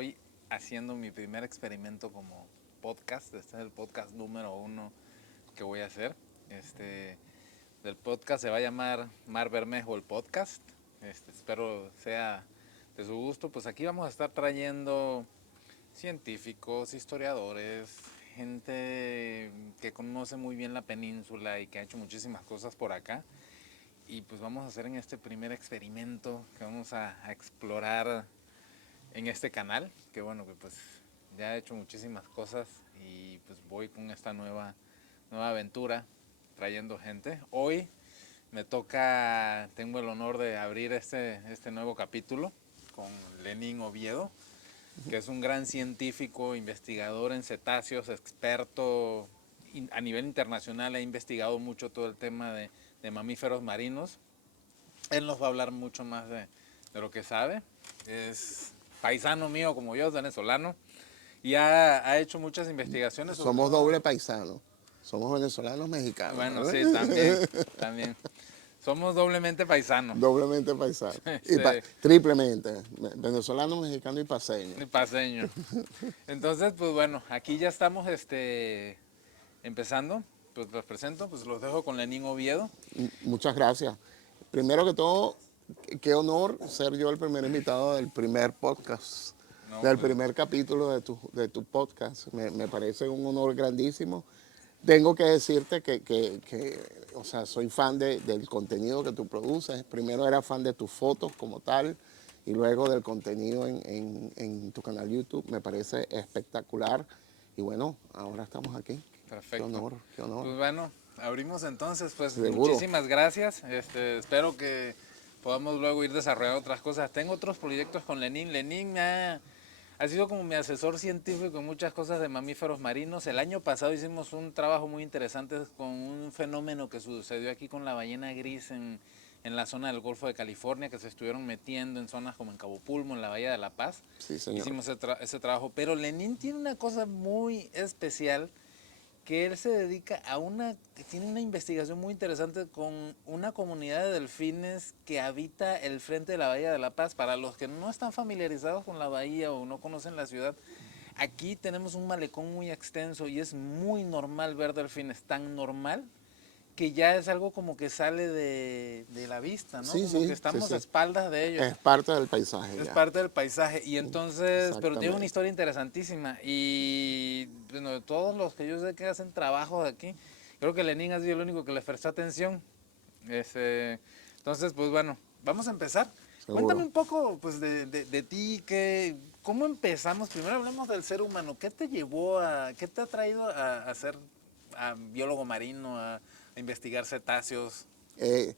estoy haciendo mi primer experimento como podcast. Este es el podcast número 1 que voy a hacer. Del podcast se va a llamar Mar Bermejo el podcast. Espero sea de su gusto. Pues aquí vamos a estar trayendo científicos, historiadores, gente que conoce muy bien la península y que ha hecho muchísimas cosas por acá. Y pues vamos a hacer en este primer experimento que vamos a explorar en este canal, que bueno, que pues ya he hecho muchísimas cosas y pues voy con esta nueva aventura trayendo gente. Hoy tengo el honor de abrir este nuevo capítulo con Lenín Oviedo, que es un gran científico, investigador en cetáceos, experto a nivel internacional, ha investigado mucho todo el tema de mamíferos marinos. Él nos va a hablar mucho más de lo que sabe. Es paisano mío como yo, es venezolano, y ha hecho muchas investigaciones sobre Somos todo. doble paisanos. Somos venezolanos mexicanos, Bueno, sí, ¿verdad? también. Somos doblemente paisanos. Doblemente paisanos. Y Este, triplemente. Venezolano, mexicano y paseño. paseño. Entonces, pues bueno, aquí ya estamos empezando. Pues los presento, pues los dejo con Lenín Oviedo. Muchas gracias. Primero que todo, qué honor ser yo el primer invitado del primer podcast, No, del pues, primer capítulo de tu podcast. Me parece un honor grandísimo. Tengo que decirte o sea, soy fan del contenido que tú produces. Primero era fan de tus fotos como tal y luego del contenido en tu canal YouTube. Me parece espectacular. Y bueno, ahora estamos aquí. Qué perfecto. honor, qué honor. Pues bueno, abrimos entonces, pues Seguro. muchísimas gracias. Espero que podamos luego ir desarrollando otras cosas. Tengo otros proyectos con Lenín. Lenín ha sido como mi asesor científico en muchas cosas de mamíferos marinos. El año pasado hicimos un trabajo muy interesante con un fenómeno que sucedió aquí con la ballena gris en la zona del Golfo de California, que se estuvieron metiendo en zonas como en Cabo Pulmo, en la Bahía de La Paz. Sí, señor. Hicimos ese trabajo. Pero Lenín tiene una cosa muy especial, que él se dedica tiene una investigación muy interesante con una comunidad de delfines que habita el frente de la Bahía de La Paz. Para los que no están familiarizados con la bahía o no conocen la ciudad, aquí tenemos un malecón muy extenso y es muy normal ver delfines, tan normal que ya es algo como que sale de la vista, ¿no? Sí, Como que sí, sí, estamos a sí. espaldas de ellos. Es parte del paisaje Es ya. parte del paisaje. Y entonces, pero tiene una Exactamente. historia interesantísima. Y bueno, de todos los que yo sé que hacen trabajos aquí, creo que Lenín ha sido el único que le prestó atención. Entonces, pues bueno, vamos a empezar. Cuéntame Seguro. un poco pues, de ti, ¿cómo empezamos? Primero hablemos del ser humano. ¿Qué te ha traído a ser biólogo marino, a investigar cetáceos? Eh,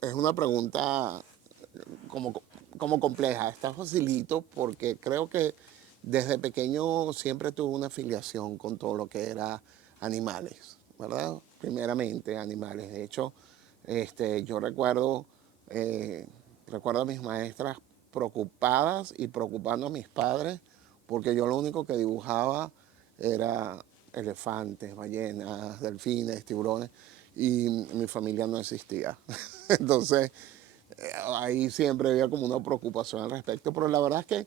es una pregunta como, como compleja. Está facilito porque creo que desde pequeño siempre tuve una afiliación con todo lo que era animales, ¿verdad? Primeramente animales. De hecho, yo recuerdo a mis maestras preocupadas y preocupando a mis padres porque yo lo único que dibujaba era elefantes, ballenas, delfines, tiburones y mi familia no existía. Entonces, ahí siempre había como una preocupación al respecto, pero la verdad es que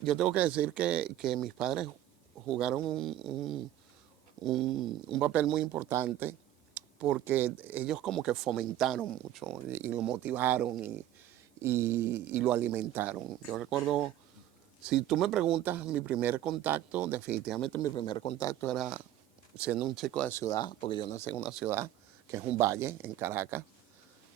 yo tengo que decir que mis padres jugaron un papel muy importante porque ellos como que fomentaron mucho y lo motivaron y lo alimentaron. Yo recuerdo, si tú me preguntas mi primer contacto, definitivamente mi primer contacto era siendo un chico de ciudad, porque yo nací en una ciudad que es un valle en Caracas.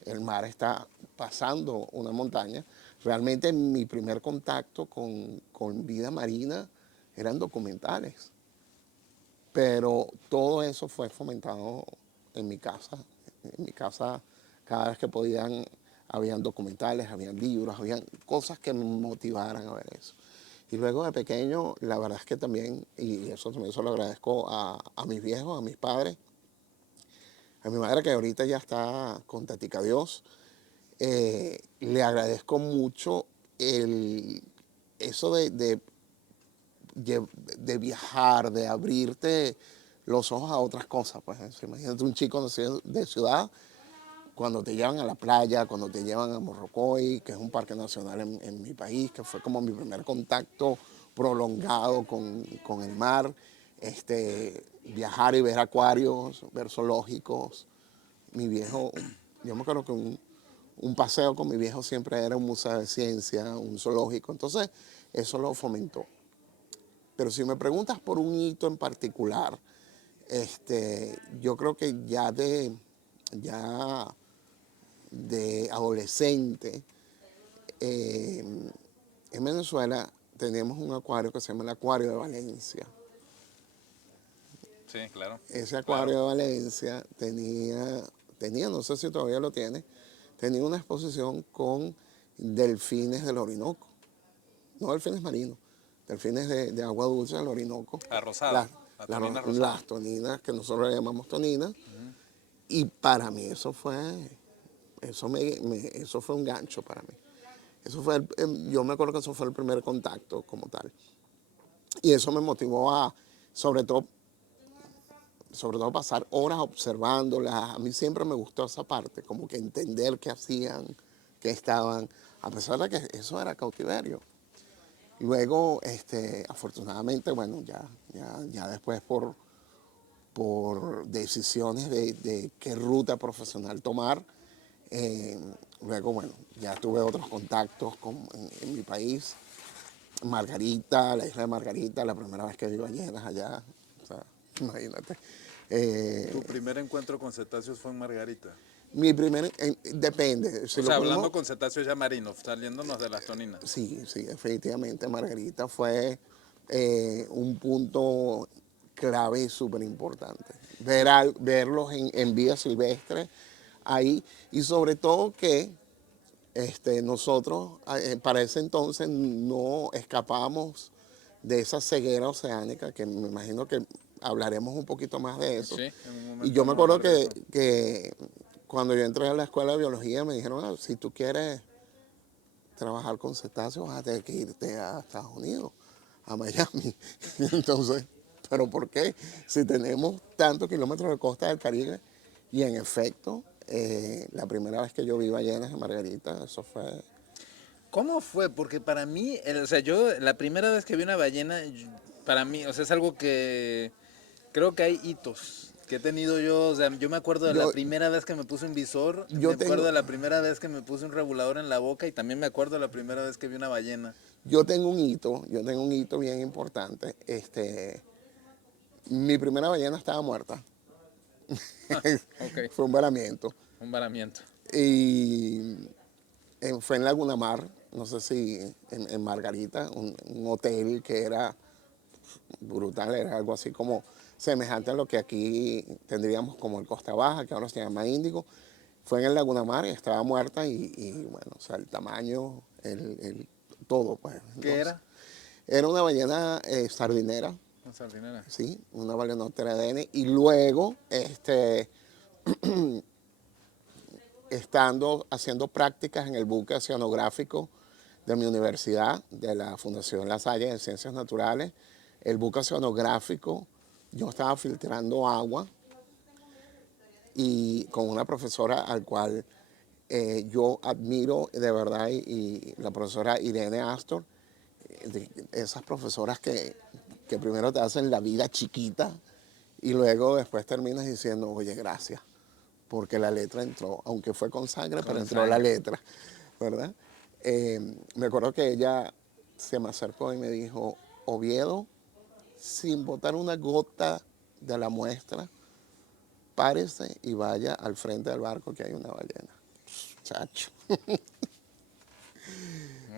El mar está pasando una montaña. Realmente mi primer contacto con vida marina eran documentales, pero todo eso fue fomentado en mi casa. En mi casa, cada vez que podían, habían documentales, habían libros, habían cosas que me motivaran a ver eso. Y luego de pequeño, la verdad es que también, y eso también se lo agradezco a mis viejos, a mis padres, a mi madre que ahorita ya está con Tatica Dios, le agradezco mucho eso de viajar, de abrirte los ojos a otras cosas. Pues imagínate un chico nacido de ciudad cuando te llevan a la playa, cuando te llevan a Morrocoy, que es un parque nacional en mi país, que fue como mi primer contacto prolongado con el mar, viajar y ver acuarios, ver zoológicos. Mi viejo, yo me acuerdo que un paseo con mi viejo siempre era un museo de ciencia, un zoológico, entonces eso lo fomentó. Pero si me preguntas por un hito en particular, yo creo que ya de adolescente, en Venezuela tenemos un acuario que se llama el Acuario de Valencia. Sí, claro. Ese Claro. Acuario de Valencia tenía, no sé si todavía lo tiene, tenía una exposición con delfines del Orinoco, no delfines marinos, delfines de agua dulce del Orinoco. La rosada, Las, la tonina rosada. las toninas, que nosotros le llamamos toninas, y para mí eso fue un gancho para mí. Yo me acuerdo que eso fue el primer contacto como tal. Y eso me motivó a, sobre todo pasar horas observándolas. A mí siempre me gustó esa parte, como que entender qué hacían, qué estaban, a pesar de que eso era cautiverio. Luego, afortunadamente, bueno, ya después por decisiones de qué ruta profesional tomar, luego, bueno, ya tuve otros contactos en mi país. Margarita, la isla de Margarita, la primera vez que vi ballenas allá, o sea, imagínate. ¿Tu primer encuentro con cetáceos fue en Margarita? Depende. Si O lo sea, ponemos, hablando con cetáceos ya marinos, saliéndonos de las toninas. sí, sí, efectivamente, Margarita fue un punto clave y súper importante. Verlos en vida silvestre ahí, y sobre todo que nosotros para ese entonces no escapábamos de esa ceguera oceánica, que me imagino que hablaremos un poquito más de eso. Sí, en un Y momento yo me vamos a acuerdo hablar de eso. que cuando yo entré a la escuela de biología me dijeron, si tú quieres trabajar con cetáceos vas a tener que irte a Estados Unidos, a Miami. Entonces, ¿pero por qué? Si tenemos tantos kilómetros de costa del Caribe. Y en efecto, la primera vez que yo vi ballenas en Margarita, eso fue... ¿Cómo fue? Porque para mí, o sea, yo la primera vez que vi una ballena, para mí, o sea, es algo que creo que hay hitos que he tenido yo. O sea, yo me acuerdo de la Yo, primera vez que me puse un visor, me yo acuerdo tengo, de la primera vez que me puse un regulador en la boca y también me acuerdo de la primera vez que vi una ballena. yo tengo un hito bien importante. Mi primera ballena estaba muerta. Ok, Fue un varamiento. un varamiento. Y fue en Laguna Mar, no sé si en Margarita, un hotel que era brutal, era algo así como semejante a lo que aquí tendríamos como el Costa Baja, que ahora se llama Índigo. Fue en el Laguna Mar y estaba muerta y bueno, o sea, el tamaño, todo, pues. ¿Qué Entonces, era? era una ballena sardinera, Una sardinera. ¿sí? Una Balaenoptera ADN. Y luego, estando haciendo prácticas en el buque oceanográfico de mi universidad, de la Fundación La Salle de Ciencias Naturales, el buque oceanográfico, yo estaba filtrando agua y con una profesora al cual yo admiro de verdad, y la profesora Irene Astor, esas profesoras que primero te hacen la vida chiquita y luego después terminas diciendo, oye, gracias, porque la letra entró, aunque fue con sangre, pero Con entró la sangre. letra, ¿verdad? Me acuerdo que ella se me acercó y me dijo, Oviedo, sin botar una gota de la muestra, párese y vaya al frente del barco que hay una ballena. Chacho. Ok.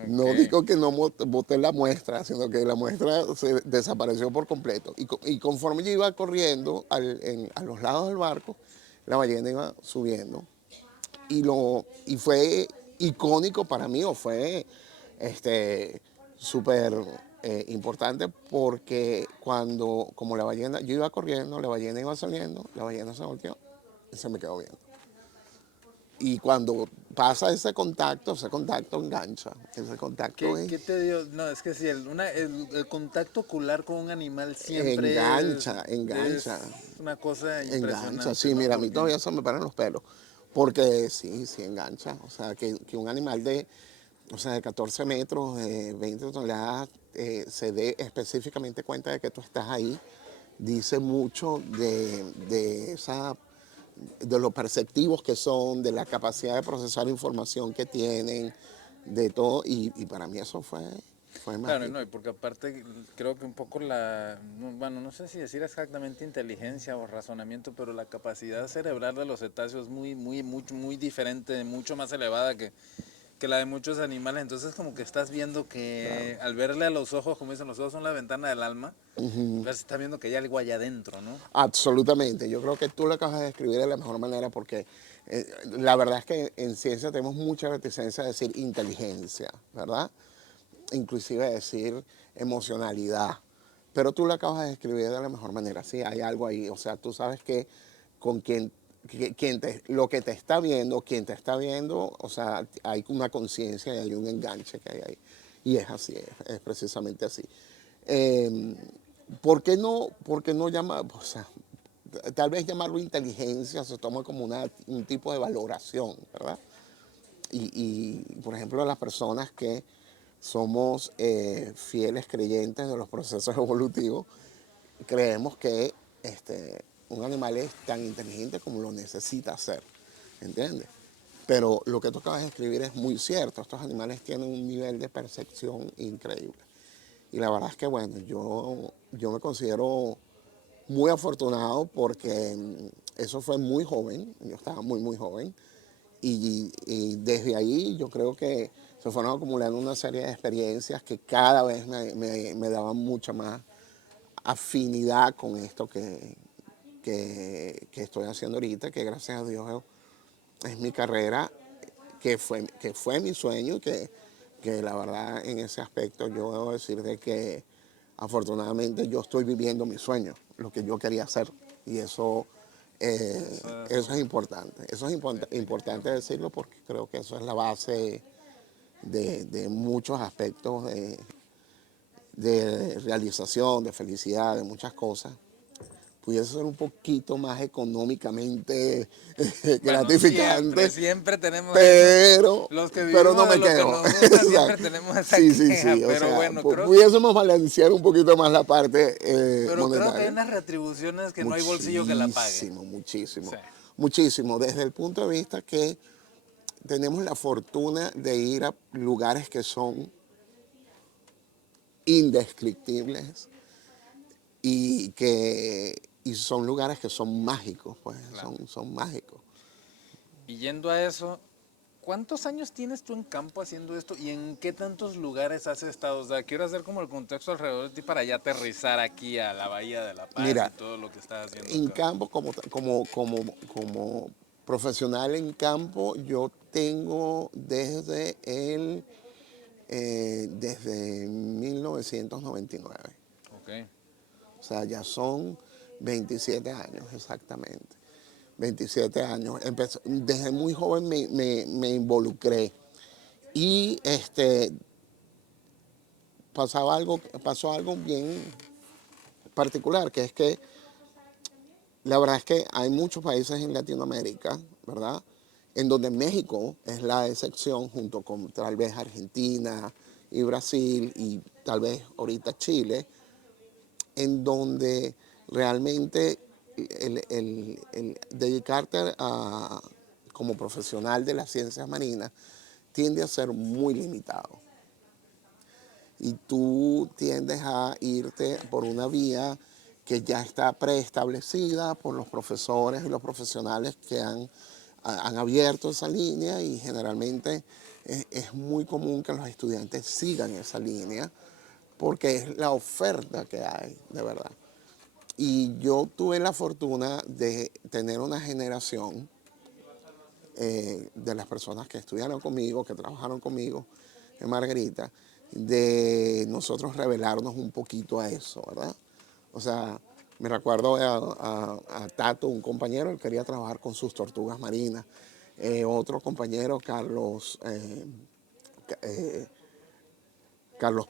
No digo que no boté la muestra, sino que la muestra se desapareció por completo. Y conforme yo iba corriendo a los lados del barco, la ballena iba subiendo. Y fue icónico para mí, o fue súper importante, porque como la ballena, yo iba corriendo, la ballena iba saliendo, la ballena se volteó y se me quedó viendo. Y cuando pasa ese contacto engancha. Ese contacto ¿Qué te dio? No, es que sí, el contacto ocular con un animal siempre engancha, engancha, es una cosa engancha. impresionante, Sí, ¿no? mira, a mí Porque todavía se me paran los pelos. Porque sí, sí engancha. O sea, que un animal de 14 metros, de 20 toneladas, se dé específicamente cuenta de que tú estás ahí, dice mucho de lo perceptivos que son, de la capacidad de procesar información que tienen, de todo. Y para mí eso fue Claro, mágico. no, y porque aparte creo que un poco bueno, no sé si decir exactamente inteligencia o razonamiento, pero la capacidad cerebral de los cetáceos es muy diferente, mucho más elevada que la de muchos animales. Entonces como que estás viendo que al verle a los ojos, como dicen, los ojos son la ventana del alma, pues estás viendo que hay algo allá adentro, ¿no? Absolutamente. Yo creo que tú lo acabas de describir de la mejor manera porque la verdad es que en ciencia tenemos mucha reticencia a decir inteligencia, ¿verdad? Inclusive decir emocionalidad. Pero tú lo acabas de describir de la mejor manera. Sí, hay algo ahí. O sea, tú sabes que con lo que te está viendo, quien te está viendo, o sea, hay una conciencia y hay un enganche que hay ahí. Y es así, es precisamente así. Eh, por qué no llama, o sea, tal vez llamarlo inteligencia se toma como un tipo de valoración, ¿verdad? Por ejemplo, las personas que somos fieles creyentes de los procesos evolutivos, creemos que un animal es tan inteligente como lo necesita ser, ¿entiendes? Pero lo que tú acabas de escribir es muy cierto, estos animales tienen un nivel de percepción increíble. Y la verdad es que, bueno, yo me considero muy afortunado porque eso fue muy joven, yo estaba muy joven, y desde ahí yo creo que se fueron acumulando una serie de experiencias que cada vez me daban mucha más afinidad con esto que estoy haciendo ahorita, que gracias a Dios es mi carrera, que fue mi sueño, que la verdad en ese aspecto yo debo decir de que afortunadamente yo estoy viviendo mi sueño, lo que yo quería hacer. Y eso es importante. Eso es importante decirlo porque creo que eso es la base de muchos aspectos de realización, de felicidad, de muchas cosas. Pudiese ser un poquito más económicamente Bueno, siempre, gratificante, siempre tenemos eso. pero, Los que pero no vivimos de me lo que quejo. nos gusta siempre tenemos esa Sí, sí, queja, sí. O pero sea, bueno, creo pudiésemos balancear un poquito más la parte que hay monetaria. unas retribuciones que no hay bolsillo que la pague. Muchísimo, muchísimo, Sí, muchísimo. Desde el punto de vista que tenemos la fortuna de ir a lugares que son indescriptibles y son lugares que son mágicos, pues, claro. son mágicos. Y yendo a eso, ¿cuántos años tienes tú en campo haciendo esto y en qué tantos lugares has estado? O sea, quiero hacer como el contexto alrededor de ti para ya aterrizar aquí a la Bahía de La Paz y Mira, todo lo que estás haciendo en acá. campo, como profesional en campo, yo tengo desde 1999. Ok. O sea, ya son 27 años exactamente. 27 años. Desde muy joven me involucré. Y pasó algo bien particular, que es que la verdad es que hay muchos países en Latinoamérica, ¿verdad? En donde México es la excepción junto con tal vez Argentina y Brasil y tal vez ahorita Chile, en donde realmente el dedicarte como profesional de las ciencias marinas tiende a ser muy limitado. Y tú tiendes a irte por una vía que ya está preestablecida por los profesores y los profesionales que han abierto esa línea y generalmente es muy común que los estudiantes sigan esa línea porque es la oferta que hay, de verdad. Y yo tuve la fortuna de tener una generación de las personas que estudiaron conmigo, que trabajaron conmigo en Margarita, de nosotros revelarnos un poquito a eso, ¿verdad? O sea, me recuerdo a Tato, un compañero, él quería trabajar con sus tortugas marinas. Otro compañero, Carlos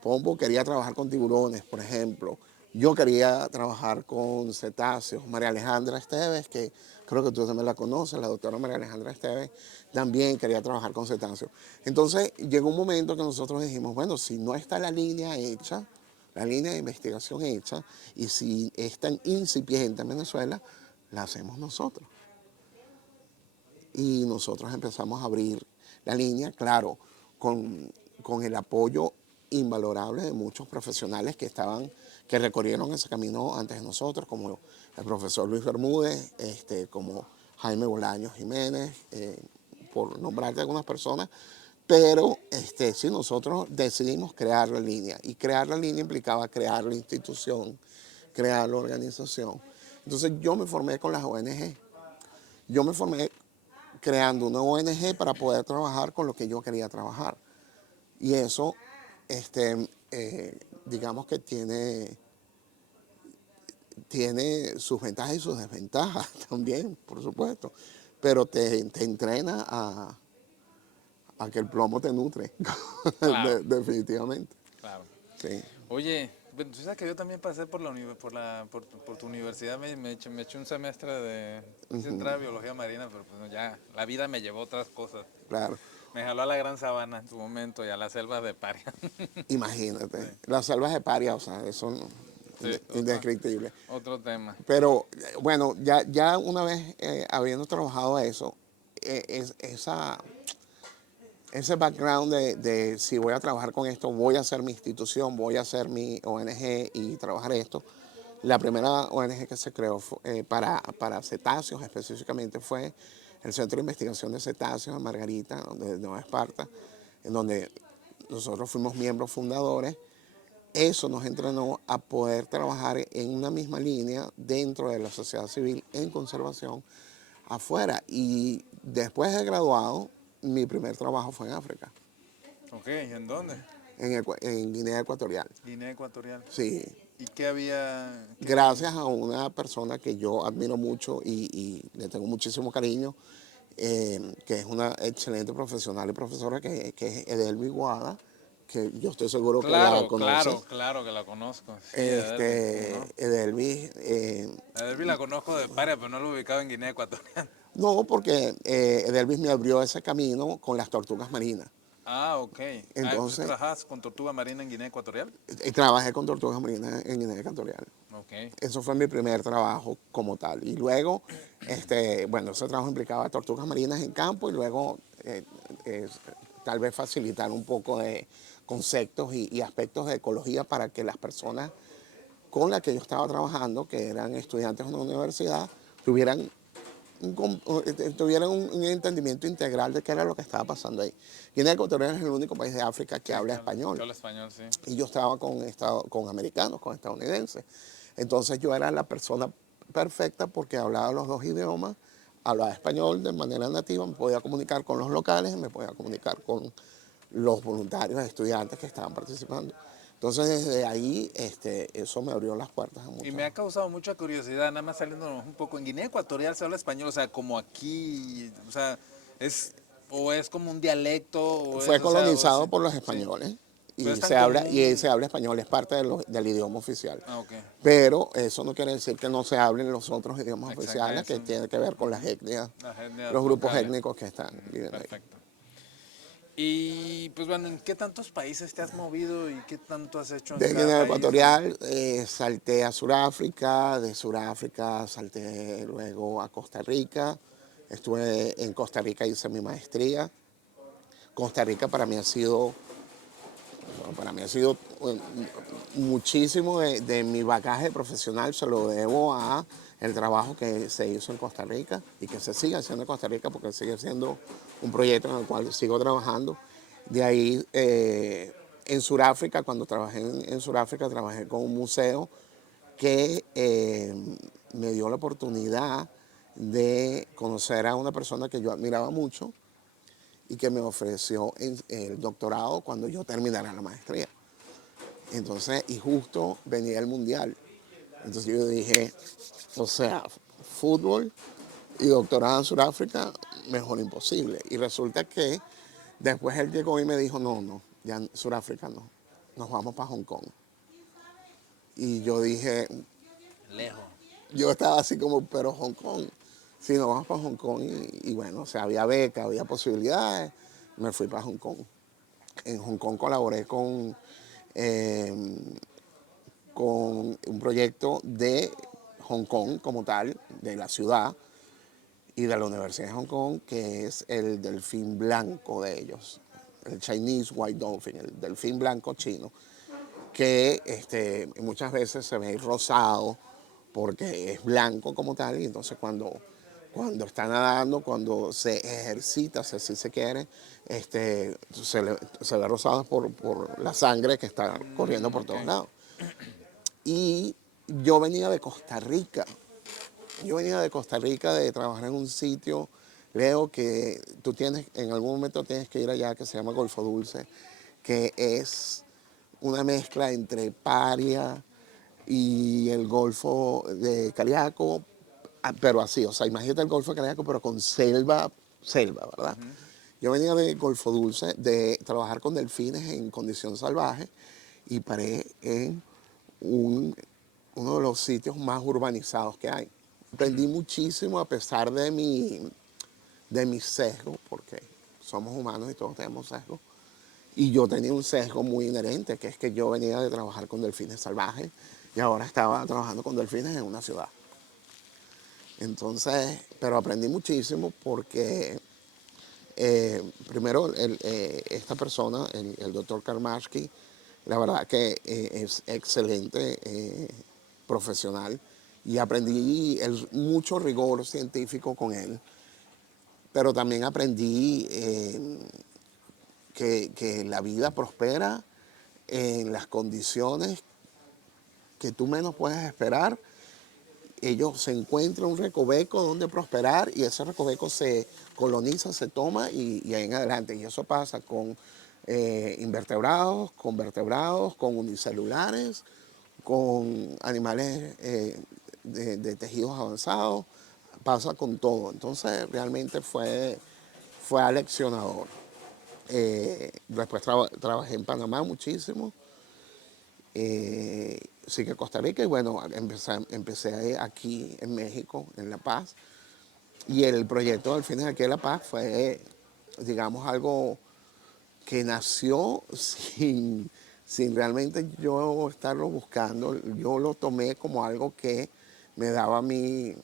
Pombo, quería trabajar con tiburones, por ejemplo. Yo quería trabajar con cetáceos. María Alejandra Esteves, que creo que tú también la conoces, la doctora María Alejandra Esteves, también quería trabajar con cetáceos. Entonces llegó un momento que nosotros dijimos, bueno, si no está la línea hecha, la línea de investigación hecha, y si es tan incipiente en Venezuela, la hacemos nosotros. Y nosotros empezamos a abrir la línea, claro, con el apoyo invalorable de muchos profesionales que recorrieron ese camino antes de nosotros, como el profesor Luis Bermúdez, como Jaime Bolaños Jiménez, por nombrarte algunas personas, pero sí, nosotros decidimos crear la línea, y crear la línea implicaba crear la institución, crear la organización. Entonces yo me formé con las ONG, yo me formé creando una ONG para poder trabajar con lo que yo quería trabajar. Y eso, digamos que tiene sus ventajas y sus desventajas también, por supuesto. Pero te entrena a que el plomo te nutre, Claro, definitivamente. claro. Sí. Oye, bueno, tú sabes que yo también pasé por por tu universidad, me eché un semestre de, quise entrar a biología marina, pero pues no, ya, la vida me llevó a otras cosas. Claro, Me jaló a la Gran Sabana en su momento y a las selvas de Paria. Sí, imagínate. Las selvas de Paria, o sea, eso sí, indescriptible. otro tema. Pero bueno, ya una vez habiendo trabajado eso, ese background de si voy a trabajar con esto, voy a hacer mi institución, voy a hacer mi ONG y trabajar esto. La primera ONG que se creó para cetáceos específicamente fue el Centro de Investigación de Cetáceos en Margarita, de Nueva Esparta, en donde nosotros fuimos miembros fundadores. Eso nos entrenó a poder trabajar en una misma línea dentro de la sociedad civil en conservación afuera. Y después de graduado, mi primer trabajo fue en África, Ok, ¿en dónde? en Guinea Ecuatorial. Guinea Ecuatorial. Sí, ¿Y qué había? gracias a una persona que yo admiro mucho y le tengo muchísimo cariño, que es una excelente profesional y profesora, que es Edelvi Guada, que yo estoy seguro que la Claro, conoces. claro, claro que la conozco. Sí, Adelvi, ¿cómo no? Edelvi, Adelvi la conozco de Paria, pero no lo ubicaba en Guinea Ecuatorial. no, porque Edelvis me abrió ese camino con las tortugas marinas. Ah, ok. Ah, ¿tú Entonces, trabajas con tortuga marina en Guinea Ecuatorial? trabajé con tortugas marinas en Guinea Ecuatorial. Ok. Eso fue mi primer trabajo como tal. Y luego, bueno, ese trabajo implicaba tortugas marinas en campo, y luego eh, tal vez facilitar un poco de conceptos y aspectos de ecología para que las personas con las que yo estaba trabajando, que eran estudiantes de una universidad, tuvieran un entendimiento integral de qué era lo que estaba pasando ahí. Guinea Ecuatorial es el único país de África que Sí, habla español. que habla español, sí. Y yo estaba con americanos, con estadounidenses. Entonces yo era la persona perfecta porque hablaba los dos idiomas, hablaba español de manera nativa, me podía comunicar con los locales, me podía comunicar con los voluntarios, estudiantes que estaban participando. Entonces desde ahí eso me abrió las puertas a Y muchas. me ha causado mucha curiosidad, nada más saliéndonos un poco. En Guinea Ecuatorial se habla español, o sea, como aquí, o sea, o es como un dialecto, o es, Fue o sea, o colonizado sí, por los sí. españoles, Pero es y tan se común. habla español, es parte del idioma oficial. Ah, ok. Pero eso no quiere decir que no se hablen los otros idiomas Exacto, oficiales, que eso. tienen que ver con las etnias, Las etnias los grupos locales. étnicos que están viviendo ahí. Perfecto. Y pues bueno, ¿en qué tantos países te has movido y qué tanto has hecho en De cada Guinea país? ¿No? Ecuatorial salté a Sudáfrica, de Sudáfrica salté luego a Costa Rica, estuve en Costa Rica, hice mi maestría. Costa Rica para mí ha sido muchísimo de mi bagaje profesional, se lo debo a el trabajo que se hizo en Costa Rica y que se sigue haciendo en Costa Rica, porque sigue siendo un proyecto en el cual sigo trabajando. De ahí, en Sudáfrica, cuando trabajé en Sudáfrica, trabajé con un museo que me dio la oportunidad de conocer a una persona que yo admiraba mucho y que me ofreció el doctorado cuando yo terminara la maestría. Entonces, y justo venía el mundial. Entonces yo dije, o sea, fútbol y doctorado en Sudáfrica, mejor imposible. Y resulta que después él llegó y me dijo, no, no, ya en Sudáfrica no, nos vamos para Hong Kong. Y yo dije, Lejos. yo estaba así como, pero Hong Kong, si no vamos para Hong Kong, y bueno, o sea, había beca, había posibilidades, me fui para Hong Kong. En Hong Kong colaboré eh, con un proyecto de Hong Kong como tal, de la ciudad y de la Universidad de Hong Kong, que es el delfín blanco de ellos, el Chinese White Dolphin, el delfín blanco chino, que muchas veces se ve rosado porque es blanco como tal, y entonces cuando está nadando, cuando se ejercita, si así se quiere, se ve rosado por la sangre que está corriendo por todos Ok. lados. Y yo venía de Costa Rica. Yo venía de Costa Rica de trabajar en un sitio, Leo, que tú tienes, en algún momento tienes que ir allá, que se llama Golfo Dulce, que es una mezcla entre Paria y el Golfo de Cariaco, pero así, o sea, imagínate el Golfo de Cariaco, pero con selva, selva, ¿verdad? Ujú. Yo venía de Golfo Dulce, de trabajar con delfines en condición salvaje, y paré en un- uno de los sitios más urbanizados que hay. Aprendí muchísimo a pesar de mi sesgo, porque somos humanos y todos tenemos sesgo. Y yo tenía un sesgo muy inherente, que es que yo venía de trabajar con delfines salvajes y ahora estaba trabajando con delfines en una ciudad. Entonces, pero aprendí muchísimo porque primero esta persona, el doctor Karmashki, la verdad que es excelente profesional y aprendí mucho rigor científico con él, pero también aprendí que la vida prospera en las condiciones que tú menos puedes esperar. Ellos se encuentran un recoveco donde prosperar y ese recoveco se coloniza, se toma y ahí en adelante. Y eso pasa con invertebrados, con vertebrados, con unicelulares, con animales de tejidos avanzados, pasa con todo. Entonces realmente fue aleccionador. Después trabajé en Panamá muchísimo, sí que Costa Rica y bueno, empecé aquí en México, en La Paz. Y el proyecto del Fines aquí de La Paz fue, digamos, algo que nació sin realmente yo estarlo buscando. Yo lo tomé como algo que me daba a mí,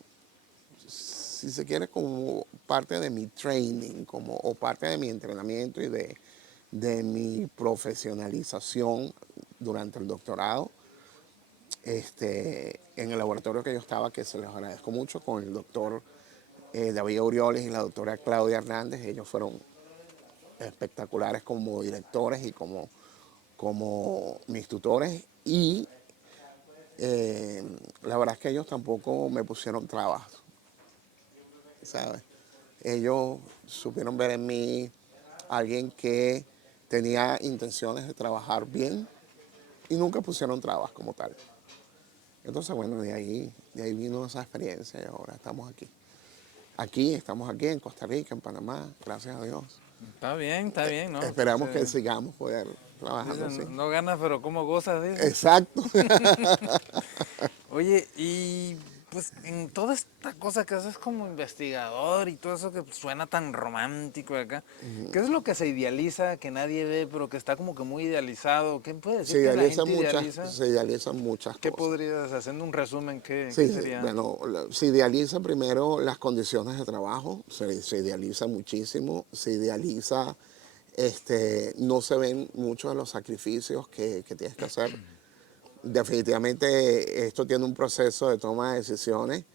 si se quiere, como parte de mi training, o parte de mi entrenamiento y de mi profesionalización durante el doctorado. En el laboratorio que yo estaba, que se les agradezco mucho, con el doctor David Aureoles y la doctora Claudia Hernández. Ellos fueron espectaculares como directores y como mis tutores. Y la verdad es que ellos tampoco me pusieron trabas, ¿sabes? Ellos supieron ver en mí alguien que tenía intenciones de trabajar bien y nunca pusieron trabas como tal. Entonces, bueno, de ahí vino esa experiencia y ahora estamos aquí. Estamos aquí en Costa Rica, en Panamá, gracias a Dios. Está bien, ¿no? Esperamos que sigamos poder trabajando así. Dicen, no ganas, pero ¿cómo gozas? Dicen. Exacto. Oye, y pues en toda esta cosa que haces como investigador y todo eso que suena tan romántico de acá, ¿qué es lo que se idealiza, que nadie ve, pero que está como que muy idealizado? ¿Qué puede decir que la gente idealiza? Se idealizan muchas ¿Qué cosas. podrías, haciendo un resumen, qué Sí, sería? bueno, se idealiza primero las condiciones de trabajo, se idealiza muchísimo, se idealiza, no se ven muchos de los sacrificios que tienes que hacer. Definitivamente esto tiene un proceso de toma de decisiones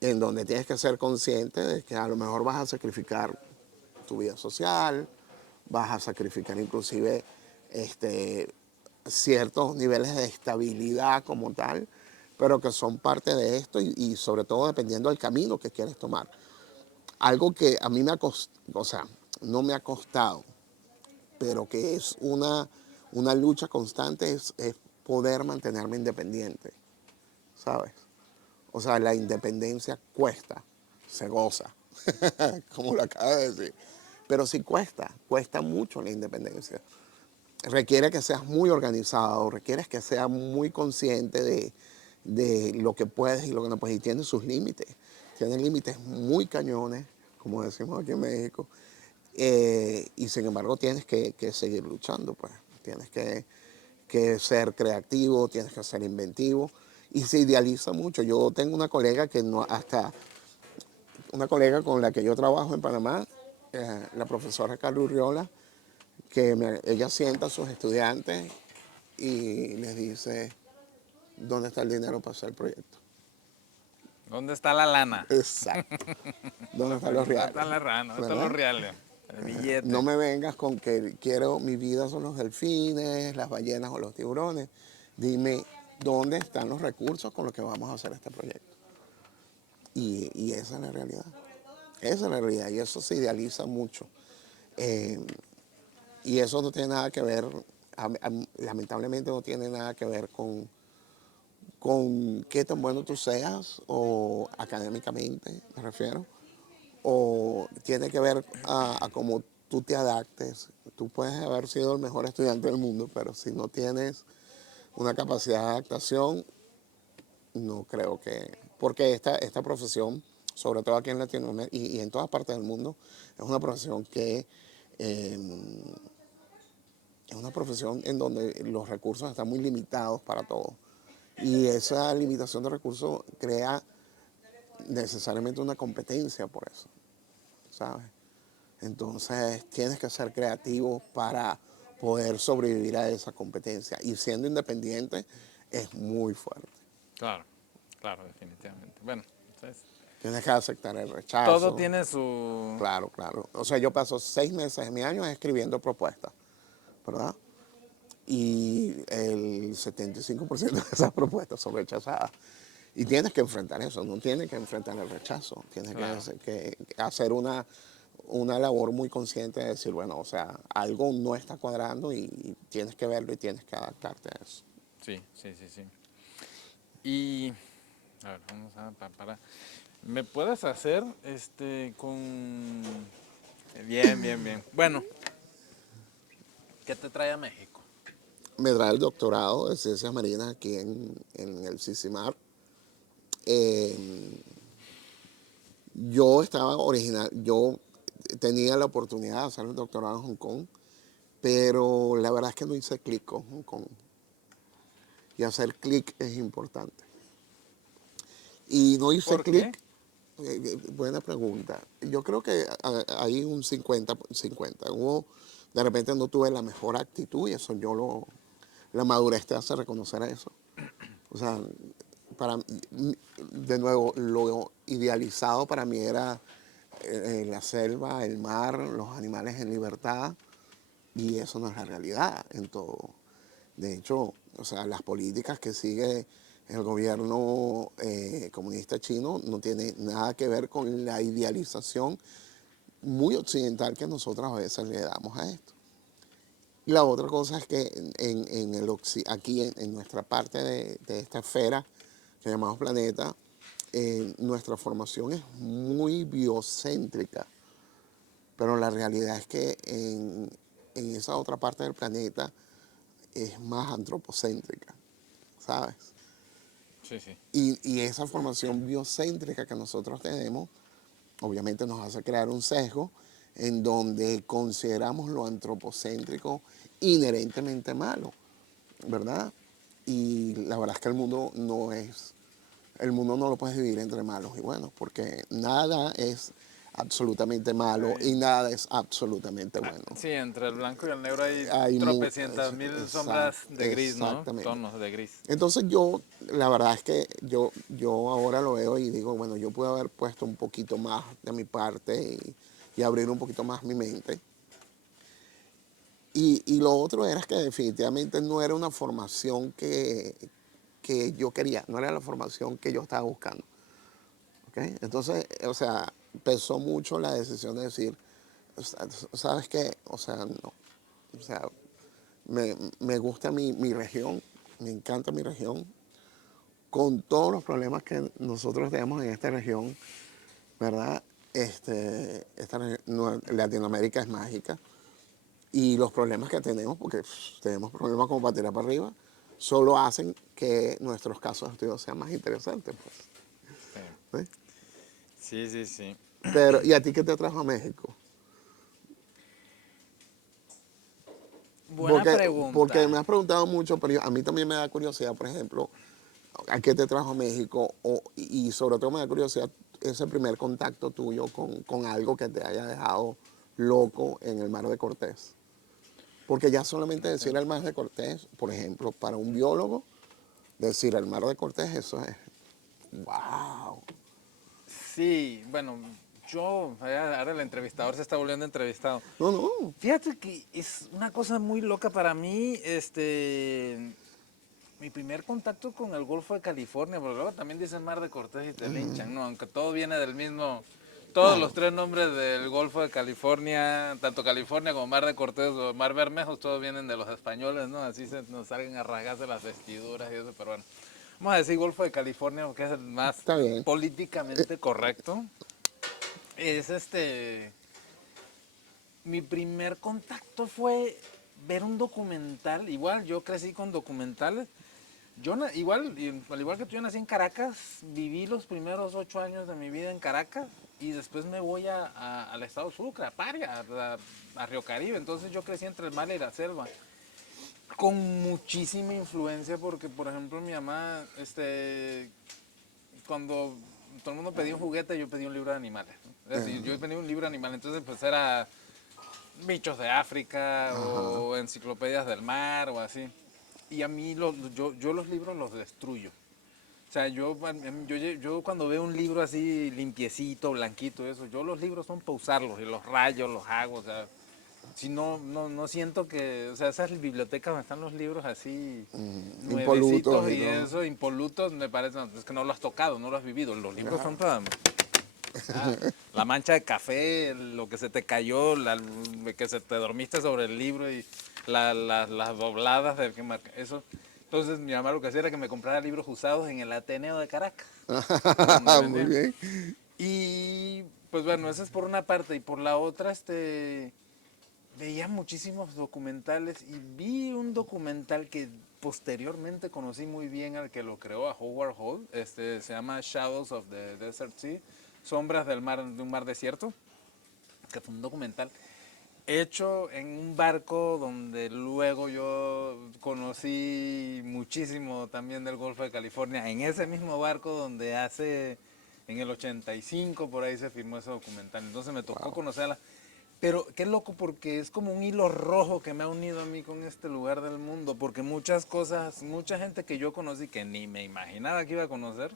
en donde tienes que ser consciente de que a lo mejor vas a sacrificar tu vida social, vas a sacrificar inclusive ciertos niveles de estabilidad como tal, pero que son parte de esto y sobre todo dependiendo del camino que quieres tomar. Algo que a mí me ha costado, o sea, no me ha costado, pero que es una lucha constante, es poder mantenerme independiente, ¿sabes? O sea, la independencia cuesta, se goza, como lo acaba de decir. Pero sí cuesta mucho la independencia. requiere que seas muy organizado, requiere que seas muy consciente de lo que puedes y lo que no puedes. Y tiene sus límites. Tiene límites muy cañones, como decimos aquí en México. Y sin embargo tienes que seguir luchando, pues. Tienes que ser creativo, tienes que ser inventivo. Y se idealiza mucho. Yo tengo una colega que no, hasta una colega con la que yo trabajo en Panamá, la profesora Carla Urriola, que ella sienta a sus estudiantes y les dice, ¿dónde está el dinero para hacer el proyecto? ¿Dónde está la lana? Exacto. ¿Dónde están los ¿Dónde reales? están las ranas? ¿Dónde están los ¿Verdad? reales? El No billete. me vengas con que quiero, mi vida son los delfines, las ballenas o los tiburones. Dime, ¿dónde están los recursos con los que vamos a hacer este proyecto? Y esa es la realidad. Esa es la realidad y eso se idealiza mucho. Eh, y eso no tiene nada que ver, lamentablemente no tiene nada que ver con qué tan bueno tú seas o académicamente, me refiero, o tiene que ver a cómo tú te adaptes. Tú puedes haber sido el mejor estudiante del mundo, pero si no tienes una capacidad de adaptación, no creo que... Porque esta profesión, sobre todo aquí en Latinoamérica y en todas partes del mundo, es una profesión que... eh, es una profesión en donde los recursos están muy limitados para todos. Y esa limitación de recursos crea necesariamente una competencia por eso, ¿sabes? Entonces tienes que ser creativo para poder sobrevivir a esa competencia. Y siendo independiente es muy fuerte. Claro, claro, definitivamente. Bueno, entonces, Tienes que aceptar el todo rechazo. tiene su... Claro, claro. O sea, yo paso 6 meses de mi año escribiendo propuestas, ¿verdad? Y el 75% de esas propuestas son rechazadas. Y tienes que enfrentar eso, no tienes que enfrentar el rechazo, tienes Claro, que hacer una labor muy consciente de decir, bueno, o sea, algo no está cuadrando y tienes que verlo y tienes que adaptarte a eso. sí, sí, sí, sí. Y, a ver, vamos a para... ¿Me puedes hacer con... Bien, bien, bien. Bueno, ¿qué te trae a México? Me trae el doctorado de Ciencias Marinas aquí en el CICIMAR. Eh, yo tenía la oportunidad de hacer el doctorado en Hong Kong, pero la verdad es que no hice clic con Hong Kong. Y hacer clic es importante. Y no hice ¿Por qué? clic, buena pregunta. Yo creo que hay un 50-50. De repente no tuve la mejor actitud y eso la madurez te hace reconocer eso. O sea, para, de nuevo, lo idealizado para mí era la selva, el mar, los animales en libertad, y eso no es la realidad en todo. De hecho, o sea, las políticas que sigue el gobierno comunista chino no tiene nada que ver con la idealización muy occidental que nosotros a veces le damos a esto. Y la otra cosa es que aquí en nuestra parte de esta esfera que llamamos planeta, nuestra formación es muy biocéntrica, pero la realidad es que en esa otra parte del planeta es más antropocéntrica, ¿sabes? Sí, sí. Y esa formación biocéntrica que nosotros tenemos, obviamente nos hace crear un sesgo en donde consideramos lo antropocéntrico inherentemente malo, ¿verdad? Y la verdad es que el mundo no lo puedes dividir entre malos y buenos, porque nada es absolutamente malo y Hay- nada es absolutamente bueno. sí, entre el blanco y el negro hay Hay mu- tropecientas mil sombras exact- de gris, ¿no? exactamente. Tonos de gris. Entonces la verdad es que yo ahora lo veo y digo, bueno, yo puedo haber puesto un poquito más de mi parte y abrir un poquito más mi mente. Y lo otro era que definitivamente no era una formación que yo quería, no era la formación que yo estaba buscando. ¿Ok? Entonces, o sea, pesó mucho la decisión de decir, ¿sabes qué? O sea, no. O sea, me gusta mi región, me encanta mi región, con todos los problemas que nosotros tenemos en esta región, ¿verdad? Latinoamérica es mágica Y los problemas que tenemos, porque tenemos problemas como para tirar para arriba, solo hacen que nuestros casos de estudio sean más interesantes. Pues, ¿sí? Sí, sí, sí. Pero, ¿y a ti qué te trajo a México? Buena Porque me pregunta. has preguntado mucho, pero a mí también me da curiosidad, por ejemplo, ¿a qué te trajo a México? Y sobre todo me da curiosidad ese primer contacto tuyo con algo que te haya dejado loco en el Mar de Cortés. Porque ya solamente Ok. decir el Mar de Cortés, por ejemplo, para un biólogo, decir el Mar de Cortés, eso es, wow. Sí, bueno, ahora el entrevistador se está volviendo entrevistado. No, no. Fíjate que es una cosa muy loca para mí, mi primer contacto con el Golfo de California, porque luego también dicen Mar de Cortés y te linchan, ¿no? Aunque todo viene del mismo, todos los Claro. tres nombres del Golfo de California, tanto California como Mar de Cortés o Mar Bermejo, todos vienen de los españoles, ¿no? Así se nos salen a rasgarse las vestiduras y eso, pero bueno. Vamos a decir Golfo de California porque es el más Está bien. políticamente correcto. Es mi primer contacto fue ver un documental. Igual yo crecí con documentales. Al igual que tú, yo nací en Caracas, viví los primeros 8 años de mi vida en Caracas y después me voy al estado Sucre, a Paria, a Río Caribe. Entonces yo crecí entre el mar y la selva, con muchísima influencia porque, por ejemplo, mi mamá, cuando todo el mundo pedía un juguete, yo pedí un libro de animales, ¿no? Es decir, yo pedí un libro de animales, entonces pues era bichos de África Ajá. o enciclopedias del mar o así. Y a mí yo los libros los destruyo. O sea, yo cuando veo un libro así limpiecito, blanquito, eso, yo los libros son para usarlos y los rayos, los hago, o sea, si no siento que, o sea, esas bibliotecas donde están los libros así Impolutos nuevecitos y y todo. eso, impolutos, me parece, no, es que no lo has tocado, no lo has vivido. Los libros son para la mancha de café, lo que se te cayó, que se te dormiste sobre el libro y las dobladas del que marca eso. Entonces mi mamá lo que hacía era que me comprara libros usados en el Ateneo de Caracas, donde Muy vendían. bien. Y pues bueno, eso es por una parte. Y por la otra, veía muchísimos documentales y vi un documental que posteriormente conocí muy bien al que lo creó, a Howard Hall. Se llama Shadows of the Desert Sea, Sombras de un mar desierto, que fue un documental hecho en un barco donde luego yo conocí muchísimo también del Golfo de California, en ese mismo barco donde en el 85 por ahí se filmó ese documental. Entonces me tocó Wow. conocerla. Pero qué loco porque es como un hilo rojo que me ha unido a mí con este lugar del mundo, porque muchas cosas, mucha gente que yo conocí que ni me imaginaba que iba a conocer,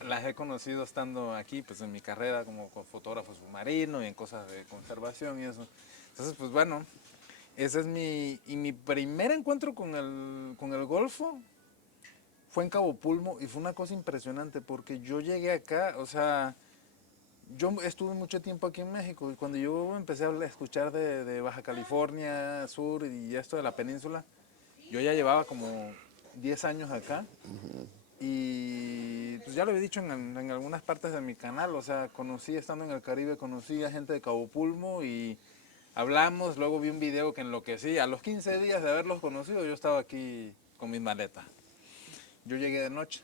las he conocido estando aquí, pues en mi carrera como fotógrafo submarino y en cosas de conservación y eso. Entonces, pues bueno, ese es mi primer encuentro con el Golfo fue en Cabo Pulmo y fue una cosa impresionante porque yo llegué acá, o sea, yo estuve mucho tiempo aquí en México y cuando yo empecé a escuchar de Baja California Sur y esto de la península, yo ya llevaba como 10 años acá y pues ya lo he dicho en algunas partes de mi canal, o sea, conocí estando en el Caribe, conocí a gente de Cabo Pulmo y hablamos, luego vi un video que enloquecí, a los 15 días de haberlos conocido yo estaba aquí con mis maletas. Yo llegué de noche,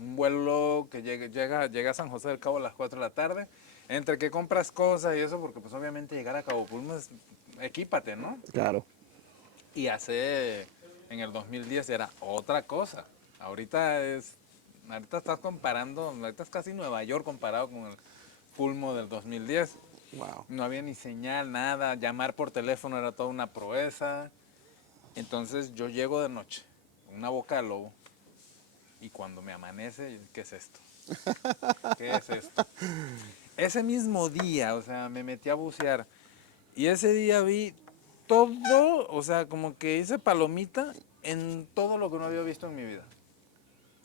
un vuelo que llega a San José del Cabo a las 4 de la tarde, entre que compras cosas y eso, porque pues obviamente llegar a Cabo Pulmo es, equípate, ¿no? Claro. Y en el 2010 era otra cosa. Ahorita estás comparando, ahorita es casi Nueva York comparado con el Pulmo del 2010. Wow. No había ni señal, nada, llamar por teléfono era toda una proeza. Entonces yo llego de noche, una boca de lobo, y cuando me amanece, ¿qué es esto? ¿Qué es esto? Ese mismo día, o sea, me metí a bucear y ese día vi todo, o sea, como que hice palomita en todo lo que no había visto en mi vida.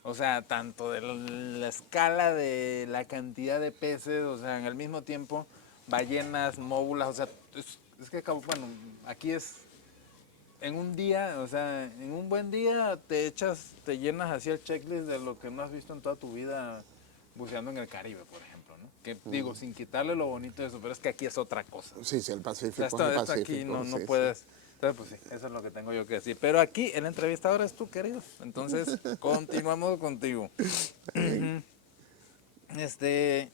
O sea, tanto de la escala de la cantidad de peces, o sea, en el mismo tiempo, ballenas, móbulas, o sea, es que, bueno, aquí es en un día, o sea, en un buen día te llenas así el checklist de lo que no has visto en toda tu vida buceando en el Caribe, por ejemplo, ¿no? que digo, sin quitarle lo bonito de eso, pero es que aquí es otra cosa. Sí, sí, el O sea, Pacífico es el esto Pacífico. aquí no, no Sí, sí. puedes. Entonces, pues sí, eso es lo que tengo yo que decir. Pero aquí el entrevistador es tú, querido. Entonces, continuamos contigo. Está bien. Este,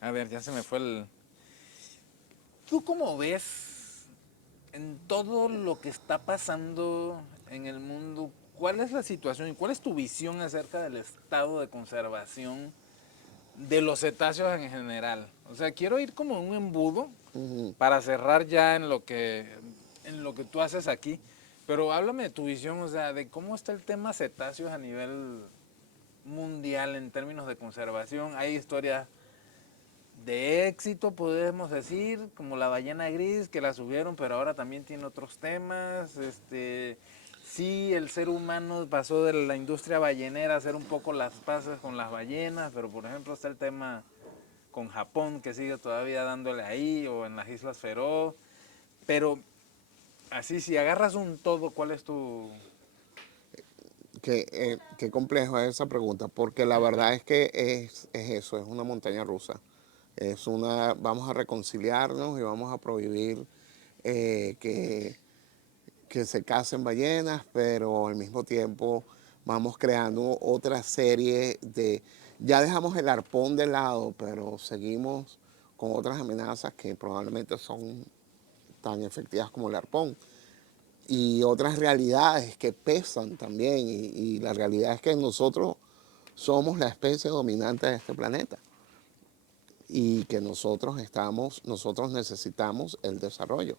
a ver, ya se me fue el... ¿Tú cómo ves en todo lo que está pasando en el mundo? ¿Cuál es la situación y cuál es tu visión acerca del estado de conservación de los cetáceos en general? O sea, quiero ir como en un embudo Ujú. para cerrar ya en lo que tú haces aquí. Pero háblame de tu visión, o sea, de cómo está el tema cetáceos a nivel mundial en términos de conservación. Hay historias de éxito, podemos decir, como la ballena gris, que la subieron, pero ahora también tiene otros temas. Sí, el ser humano pasó de la industria ballenera a hacer un poco las paces con las ballenas, pero por ejemplo está el tema con Japón, que sigue todavía dándole ahí, o en las Islas Feroz. Pero así, si agarras un todo, ¿cuál es tu...? Qué complejo es esa pregunta, porque la verdad es que es eso, es una montaña rusa. Vamos a reconciliarnos y vamos a prohibir eh, que, que se casen ballenas, pero al mismo tiempo vamos creando otra serie ya dejamos el arpón de lado, pero seguimos con otras amenazas que probablemente son tan efectivas como el arpón. Y otras realidades que pesan también, y la realidad es que nosotros somos la especie dominante de este planeta y que nosotros necesitamos el desarrollo.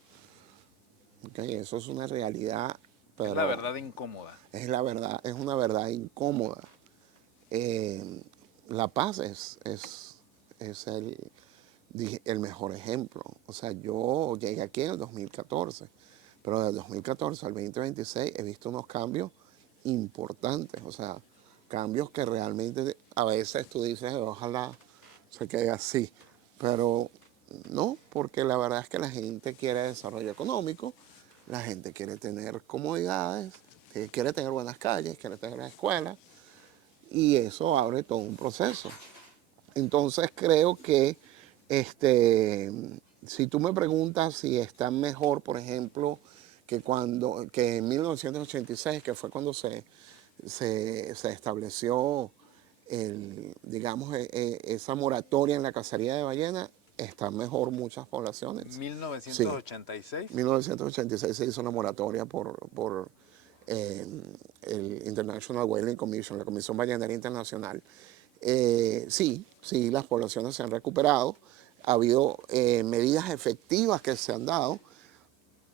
¿Okay? Eso es una realidad, Es la pero verdad incómoda. es la verdad, es una verdad incómoda. Eh, la paz es el mejor ejemplo. O sea, yo llegué aquí en el 2014, pero del 2014 al 2026 he visto unos cambios importantes. O sea, cambios que realmente a veces tú dices, ojalá se quede así. Pero no, porque la verdad es que la gente quiere desarrollo económico, la gente quiere tener comodidades, quiere tener buenas calles, quiere tener escuelas, y eso abre todo un proceso. Entonces creo que este, si tú me preguntas si está mejor, por ejemplo, que en 1986, que fue cuando se estableció digamos, esa moratoria en la cacería de ballenas, están mejor muchas poblaciones. Sí, 1986. 1986 se hizo una moratoria por eh, el International Whaling Commission, la Comisión Ballenera Internacional. Sí, sí, las poblaciones se han recuperado, ha habido medidas efectivas que se han dado,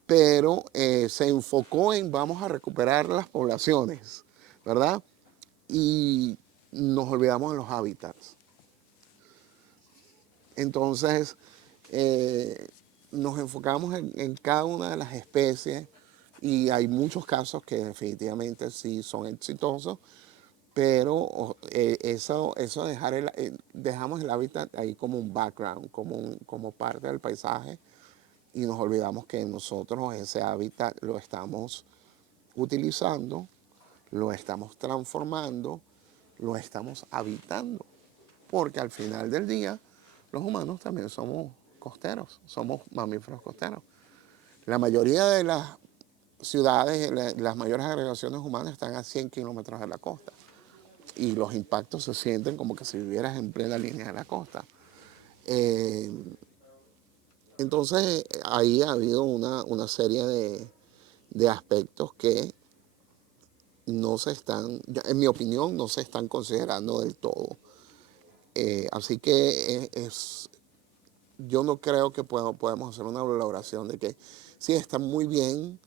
pero se enfocó en vamos a recuperar las poblaciones, ¿verdad? Y nos olvidamos de los hábitats. Entonces, eh, nos enfocamos en cada una de las especies y hay muchos casos que definitivamente sí son exitosos, pero eso dejamos el hábitat ahí como un background, como parte del paisaje, y nos olvidamos que nosotros ese hábitat lo estamos utilizando, lo estamos transformando, lo estamos habitando, porque al final del día los humanos también somos costeros, somos mamíferos costeros. La mayoría de las ciudades, las mayores agregaciones humanas están a 100 kilómetros de la costa y los impactos se sienten como que si vivieras en plena línea de la costa. Eh, entonces ahí ha habido una serie de aspectos que no se están, en mi opinión, no se están considerando del todo. Así que yo no creo que podemos hacer una valoración de que sí, están muy bien,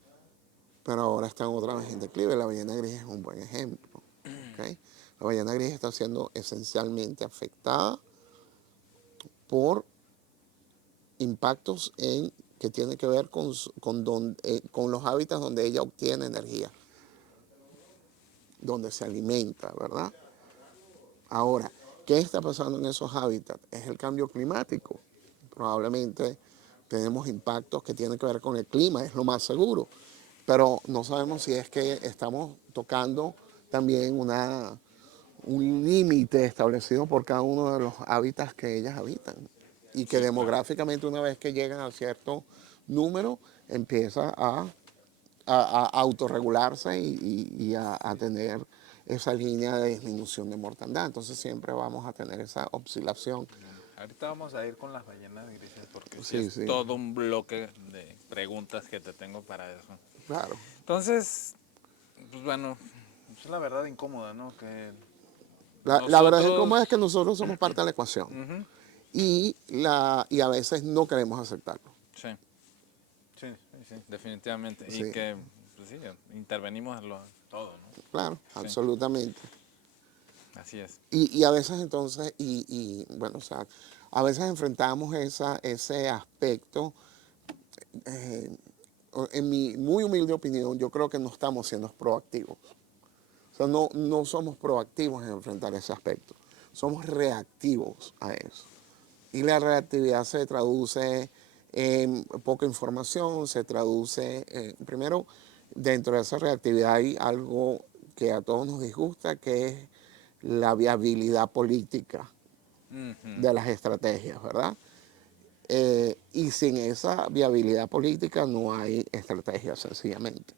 pero ahora están otra vez en declive. La ballena gris es un buen ejemplo. ¿Okay? La ballena gris está siendo esencialmente afectada por impactos que tienen que ver con los hábitats donde ella obtiene energía, donde se alimenta, ¿verdad? Ahora, ¿qué está pasando en esos hábitats? Es el cambio climático. Probablemente tenemos impactos que tienen que ver con el clima, es lo más seguro. Pero no sabemos si es que estamos tocando también un límite establecido por cada uno de los hábitats que ellas habitan. Y que Sí, claro. demográficamente una vez que llegan a cierto número, empieza a autorregularse y a tener esa línea de disminución de mortandad. Entonces siempre vamos a tener esa oscilación. Bueno, ahorita vamos a ir con las ballenas grises porque sí Sí, es sí, todo un bloque de preguntas que te tengo para eso. claro. Entonces, pues bueno, es la verdad incómoda, ¿no? Que La verdad es cómo nosotros... es que nosotros somos parte de la ecuación Ujú, y a veces no queremos aceptarlo. sí, sí, sí, sí, definitivamente. Y Sí, que, pues sí, intervenimos en todo, ¿no? claro, Sí, absolutamente. así es. Y a veces entonces, bueno, o sea, a veces enfrentamos ese aspecto. eh, en mi muy humilde opinión, yo creo que no estamos siendo proactivos. O sea, no somos proactivos en enfrentar ese aspecto. Somos reactivos a eso. Y la reactividad se traduce en poca información, se traduce, primero, dentro de esa reactividad hay algo que a todos nos disgusta, que es la viabilidad política Ujú, de las estrategias, ¿verdad? Y sin esa viabilidad política no hay estrategia, sencillamente.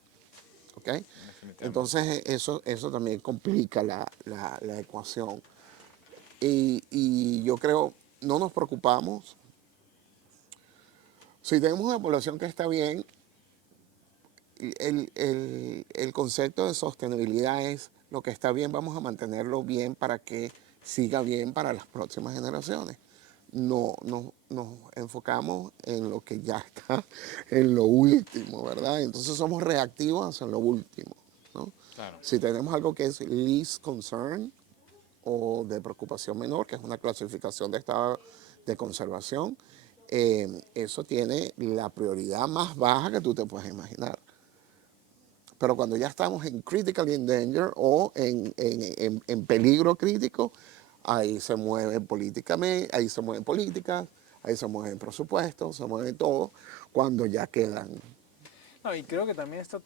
¿Ok? definitivamente. Entonces eso también complica la ecuación. Y yo creo, no nos preocupamos. Si tenemos una población que está bien, el concepto de sostenibilidad es lo que está bien, vamos a mantenerlo bien para que siga bien para las próximas generaciones. No nos enfocamos en lo que ya está, en lo último, ¿verdad? Entonces somos reactivos hacia lo último, ¿no? Claro. Si tenemos algo que es least concern o de preocupación menor, que es una clasificación de estado de conservación, eso tiene la prioridad más baja que tú te puedes imaginar. Pero cuando ya estamos en critically endangered o en peligro crítico, ahí se mueven políticamente, ahí se mueven políticas, ahí se mueven presupuestos, se mueve todo, cuando ya quedan. No, y creo que también esta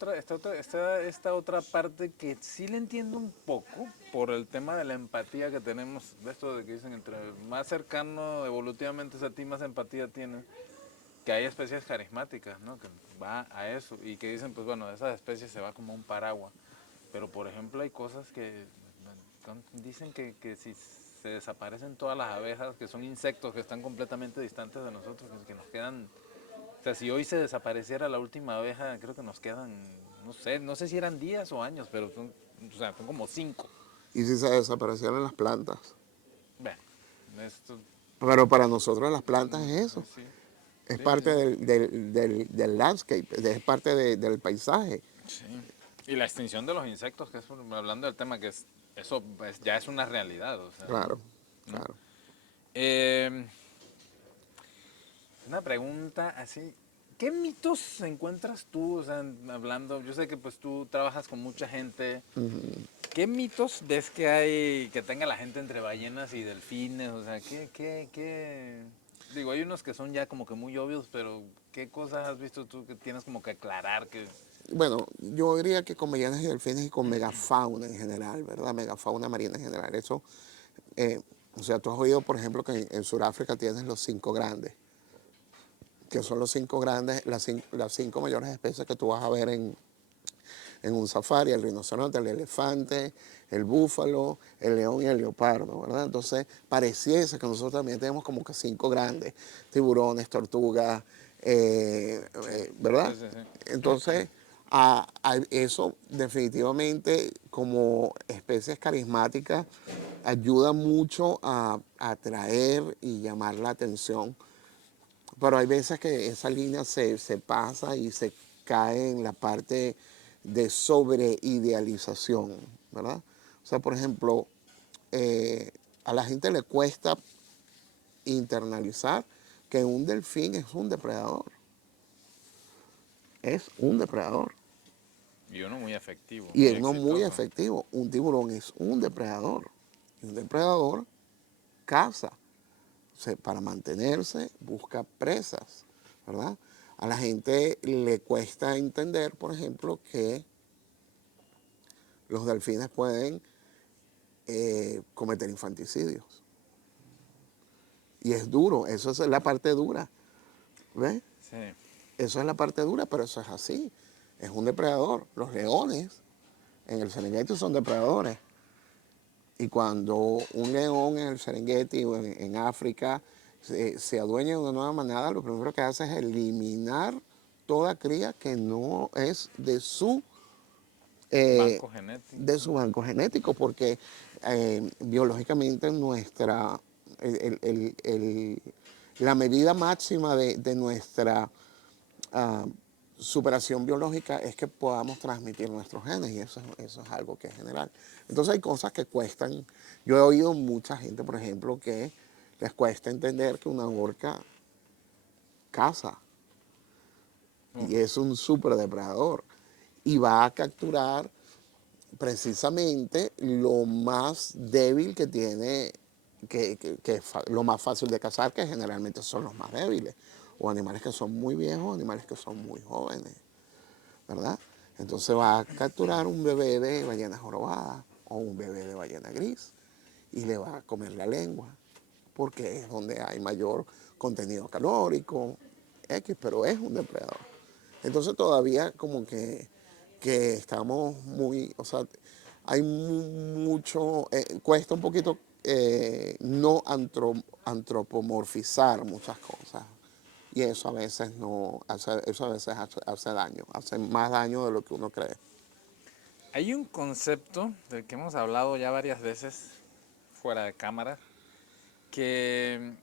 otra parte que sí le entiendo un poco por el tema de la empatía que tenemos, de esto de que dicen entre más cercano evolutivamente es a ti, más empatía tienes, que hay especies carismáticas, ¿no? Que va a eso y que dicen, pues bueno, de esas especies se va como un paraguas, pero por ejemplo hay cosas que dicen que si se desaparecen todas las abejas, que son insectos que están completamente distantes de nosotros, que nos quedan, o sea, si hoy se desapareciera la última abeja, creo que nos quedan, no sé si eran días o años, pero son, o sea, son como 5. Y si se desaparecieran las plantas. Bueno, esto, Pero para nosotros las plantas es eso. sí, Es sí, sí, parte sí. del landscape, es parte del paisaje. Sí. Y la extinción de los insectos, que es hablando del tema, que es, eso pues, ya es una realidad, o sea, Claro, ¿no? claro. Eh, una pregunta así, ¿qué mitos encuentras tú, o sea, hablando, yo sé que pues tú trabajas con mucha gente, ¿qué mitos ves que hay que tenga la gente entre ballenas y delfines? O sea, qué? Digo, hay unos que son ya como que muy obvios, pero ¿qué cosas has visto tú que tienes como que aclarar que... Bueno, yo diría que con ballenas y delfines y con megafauna en general, ¿verdad? Megafauna marina en general. Eso, eh, o sea, tú has oído, por ejemplo, que en Sudáfrica tienes los 5 grandes, que son los 5 grandes, las cinco mayores especies que tú vas a ver en un safari: el rinoceronte, el elefante, el búfalo, el león y el leopardo, ¿verdad? Entonces, pareciese que nosotros también tenemos como que 5 grandes: tiburones, tortugas, Sí, ¿verdad? sí, sí, sí. Entonces, eso definitivamente como especies carismáticas ayuda mucho a atraer y llamar la atención, pero hay veces que esa línea se pasa y se cae en la parte de sobreidealización, ¿verdad? O sea, por ejemplo, a la gente le cuesta internalizar que un delfín es un depredador. Es un depredador. Y uno muy efectivo, Y muy es uno muy exitoso. efectivo. Un tiburón es un depredador. Y un depredador caza. O sea, para mantenerse busca presas, ¿verdad? A la gente le cuesta entender, por ejemplo, que los delfines pueden cometer infanticidios. Y es duro, eso es la parte dura, ¿ves? Sí. Eso es la parte dura, pero eso es así. Es un depredador. Los leones en el Serengeti son depredadores. Y cuando un león en el Serengeti o en África se adueña de una nueva manada, lo primero que hace es eliminar toda cría que no es eh, Banco genético. de su banco genético, porque biológicamente el- el- el- la medida máxima de nuestra ah, superación biológica es que podamos transmitir nuestros genes y eso es algo que es general. Entonces hay cosas que cuestan. Yo he oído mucha gente, por ejemplo, que les cuesta entender que una orca caza Uf. y es un superdepredador y va a capturar precisamente lo más débil que tiene, lo más fácil de cazar, que generalmente son los más débiles, o animales que son muy viejos, animales que son muy jóvenes, ¿verdad? Entonces va a capturar un bebé de ballena jorobada o un bebé de ballena gris y le va a comer la lengua, porque es donde hay mayor contenido calórico, X, pero es un depredador. Entonces todavía como que estamos muy, o sea, hay mucho, cuesta un poquito no antropomorfizar muchas cosas. Y eso a veces no, eso a veces hace daño, hace más daño de lo que uno cree. Hay un concepto del que hemos hablado ya varias veces fuera de cámara que,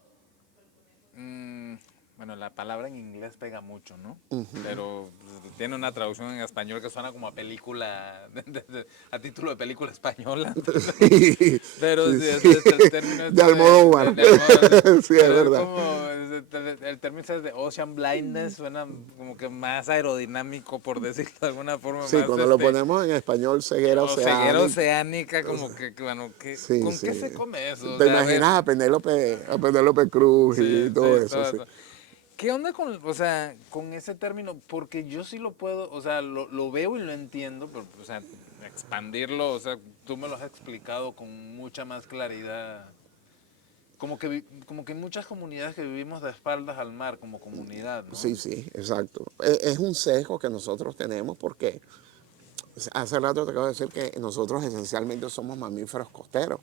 mm, bueno, la palabra en inglés pega mucho, ¿no? Pero pues, tiene una traducción en español que suena como a película, a título de película española. Sí, Pero sí, sí, sí. es el término De este Almodóvar. de Almodóvar, Sí, es pero es verdad. como, el término este de Ocean Blindness suena como que más aerodinámico, por decirlo de alguna forma, Sí, más cuando lo ponemos en español, ceguera o ceguera oceánica. oceánica, como que, bueno, Sí, ¿con sí. qué se come eso? O ¿Te sea, a ver, imaginas a Penélope Cruz y sí, todo sí, eso? todo Sí. eso. ¿Qué onda con, o sea, con ese término? Porque yo sí lo puedo, o sea, lo veo y lo entiendo, pero, o sea, expandirlo, o sea, tú me lo has explicado con mucha más claridad. Como que hay muchas comunidades que vivimos de espaldas al mar, como comunidad, ¿no? Sí, sí, exacto. Es un sesgo que nosotros tenemos porque hace rato te acabo de decir que nosotros esencialmente somos mamíferos costeros,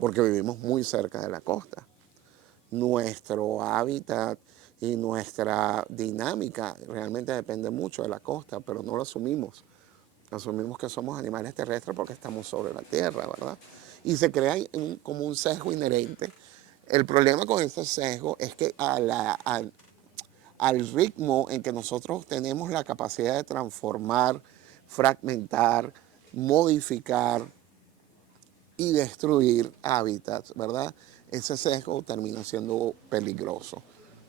porque vivimos muy cerca de la costa. Nuestro hábitat y nuestra dinámica realmente depende mucho de la costa, pero no lo asumimos. Asumimos que somos animales terrestres porque estamos sobre la tierra, ¿verdad? Y se crea como un sesgo inherente. El problema con este sesgo es que al ritmo en que nosotros tenemos la capacidad de transformar, fragmentar, modificar y destruir hábitats, ¿verdad? Ese sesgo termina siendo peligroso.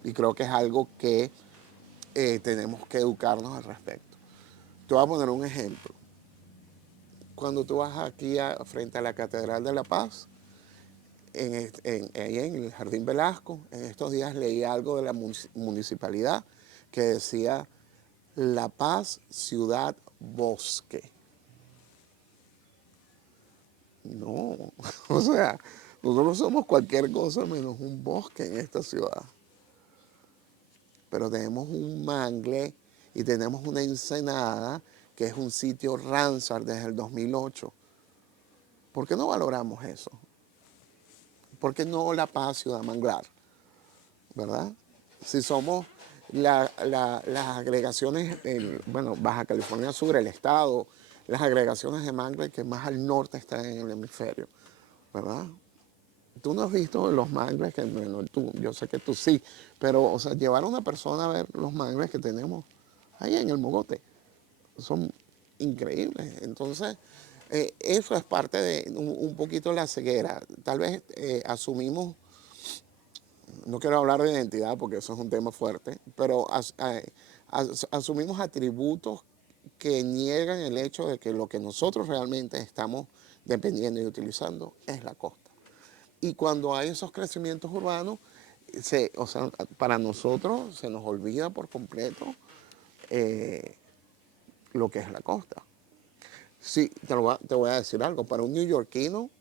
Y creo que es algo que tenemos que educarnos al respecto. Te voy a poner un ejemplo. Cuando tú vas aquí frente a la Catedral de la Paz, ahí en el Jardín Velasco, en estos días leí algo de la municipalidad que decía La Paz, ciudad, bosque. No, o sea, nosotros somos cualquier cosa menos un bosque en esta ciudad. Pero tenemos un mangle y tenemos una ensenada que es un sitio Ramsar desde el 2008. ¿Por qué no valoramos eso? ¿Por qué no La Paz, ciudad manglar? ¿Verdad? Si somos las agregaciones, bueno, Baja California Sur, el estado, las agregaciones de mangle que más al norte están en el hemisferio, ¿verdad? Tú no has visto los mangles, que bueno, yo sé que tú sí, pero o sea, llevar a una persona a ver los mangles que tenemos ahí en el Mogote son increíbles. Entonces, eso es parte de un poquito la ceguera. Tal vez asumimos, no quiero hablar de identidad porque eso es un tema fuerte, pero asumimos atributos que niegan el hecho de que lo que nosotros realmente estamos dependiendo y utilizando es la costa. Y cuando hay esos crecimientos urbanos, o sea, para nosotros se nos olvida por completo eh, lo que es la costa. Sí, te voy a decir algo. Para un neoyorquino,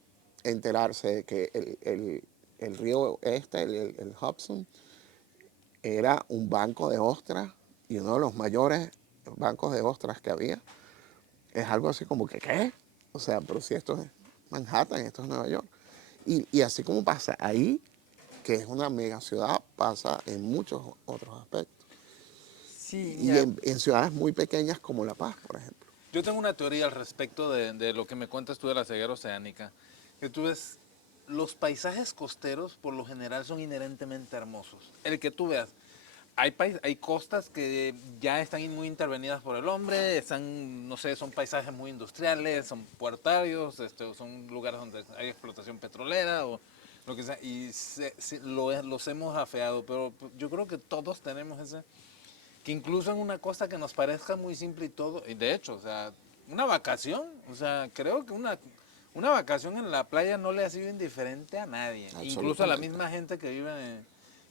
enterarse de que el río el Hudson, era un banco de ostras y uno de los mayores bancos de ostras que había. Es algo así como que, ¿qué? O sea, pero si esto es Manhattan, esto es Nueva York. Y así como pasa ahí, que es una mega ciudad, pasa en muchos otros aspectos. Sí, Y mira, en ciudades muy pequeñas como La Paz, por ejemplo. yo tengo una teoría al respecto de lo que me cuentas tú de la ceguera oceánica. Que tú ves, los paisajes costeros por lo general son inherentemente hermosos. El que tú veas, hay costas que ya están muy intervenidas por el hombre, están, no sé, son paisajes muy industriales, son puertarios, son lugares donde hay explotación petrolera o lo que sea, y los hemos afeado, pero yo creo que todos tenemos ese que incluso en una costa que nos parezca muy simple y todo, y de hecho, o sea, una vacación, o sea, creo que una vacación en la playa no le ha sido indiferente a nadie, incluso a la Absolutamente. misma gente que vive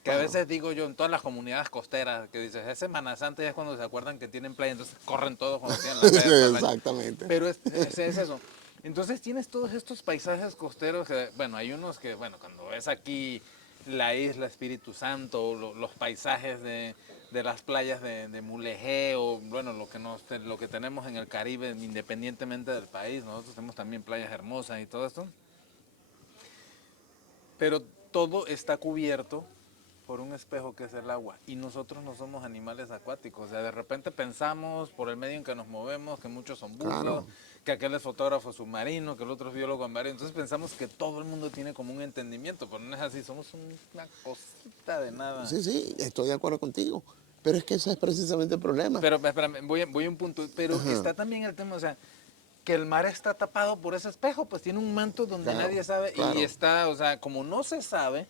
que a Claro. veces digo yo en todas las comunidades costeras, que dices, es Semana Santa y es cuando se acuerdan que tienen playa, entonces corren todos cuando tienen la playa toda el año. Exactamente. Pero es eso. Entonces tienes todos estos paisajes costeros que, bueno, hay unos que, bueno, cuando ves aquí la isla Espíritu Santo, los paisajes de las playas de Mulegé o, bueno, lo que tenemos en el Caribe, independientemente del país, nosotros tenemos también playas hermosas y todo esto, pero todo está cubierto por un espejo que es el agua y nosotros no somos animales acuáticos, o sea, de repente pensamos por el medio en que nos movemos que muchos son buzos, Claro. que aquel es fotógrafo submarino, que el otro es biólogo marino, entonces pensamos que todo el mundo tiene como un entendimiento, pero no es así, somos una cosita de nada. Sí, sí, estoy de acuerdo contigo. Pero es que ese es precisamente el problema. Pero espérame, voy a un punto, pero Ajá, está también el tema, o sea, que el mar está tapado por ese espejo, pues tiene un manto donde claro, nadie sabe y claro. está, o sea, como no se sabe,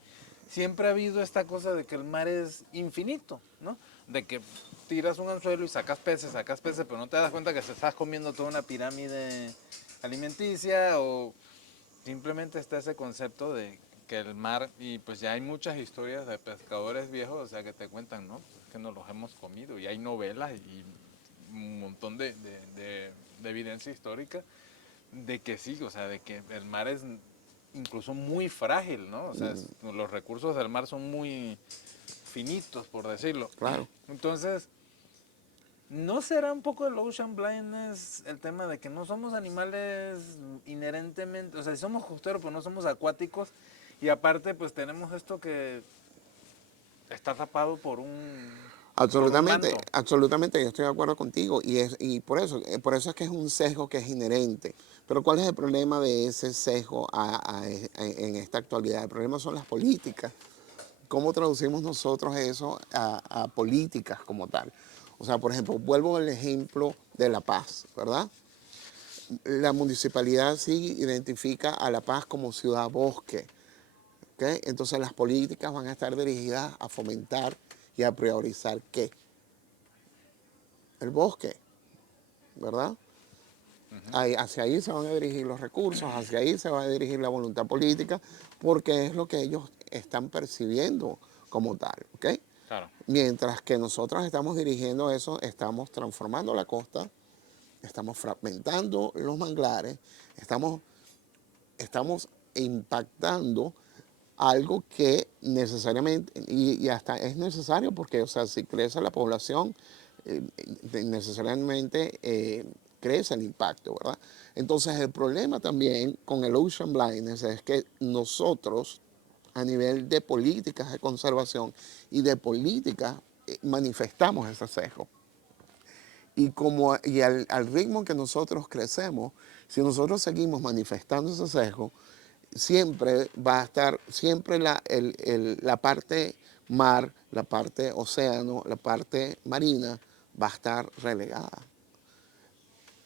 siempre ha habido esta cosa de que el mar es infinito, ¿no? De que tiras un anzuelo y sacas peces, pero no te das cuenta que se estás comiendo toda una pirámide alimenticia o simplemente está ese concepto de que el mar, y pues ya hay muchas historias de pescadores viejos, o sea, que te cuentan, ¿no? Pues que nos los hemos comido y hay novelas y un montón de evidencia histórica de que sí, o sea, de que el mar es incluso muy frágil, ¿no? O sea, los recursos del mar son muy finitos, por decirlo. Claro. Entonces, ¿no será un poco el ocean blindness el tema de que no somos animales inherentemente, o sea, sí somos costeros, pero no somos acuáticos? Y aparte, pues tenemos esto que está tapado por un Absolutamente, manto. absolutamente, yo estoy de acuerdo contigo y por eso es que es un sesgo que es inherente. Pero ¿cuál es el problema de ese sesgo en esta actualidad? El problema son las políticas. ¿Cómo traducimos nosotros eso a políticas como tal? O sea, por ejemplo, vuelvo al ejemplo de La Paz, ¿verdad? La municipalidad sí identifica a La Paz como ciudad bosque, ¿ok? Entonces las políticas van a estar dirigidas a fomentar y a priorizar ¿qué? El bosque, ¿verdad? Hacia ahí se van a dirigir los recursos, hacia ahí se va a dirigir la voluntad política, porque es lo que ellos están percibiendo como tal, ¿ok? Claro. Mientras que nosotros estamos dirigiendo eso, estamos transformando la costa, estamos fragmentando los manglares, estamos impactando algo que necesariamente, y hasta es necesario porque, o sea, si crece la población, necesariamente crece el impacto, ¿verdad? Entonces el problema también con el ocean blindness es que nosotros, a nivel de políticas de conservación y de políticas, manifestamos ese sesgo. Al ritmo que nosotros crecemos, si nosotros seguimos manifestando ese sesgo, siempre va a estar, siempre la parte mar, la parte océano, la parte marina va a estar relegada.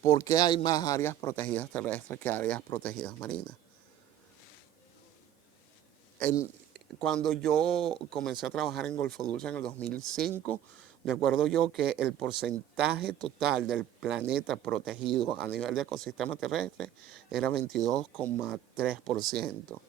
¿Por qué hay más áreas protegidas terrestres que áreas protegidas marinas? En- Cuando yo comencé a trabajar en Golfo Dulce en el 2005, me acuerdo yo que el porcentaje total del planeta protegido a nivel de ecosistema terrestre era 22,3%.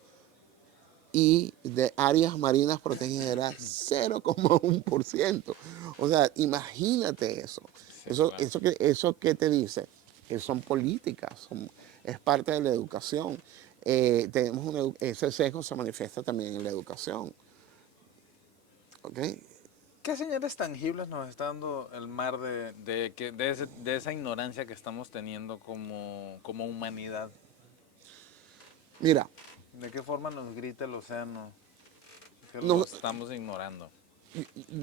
Y de áreas marinas protegidas era 0,1%. O sea, imagínate eso. Sí, claro. Eso que te dice, que son políticas, es parte de la educación. ese sesgo se manifiesta también en la educación. ¿Ok? ¿Qué señales tangibles nos está dando el mar de esa ignorancia que estamos teniendo como humanidad? Mira, ¿De qué forma nos grita el océano que lo no, estamos ignorando?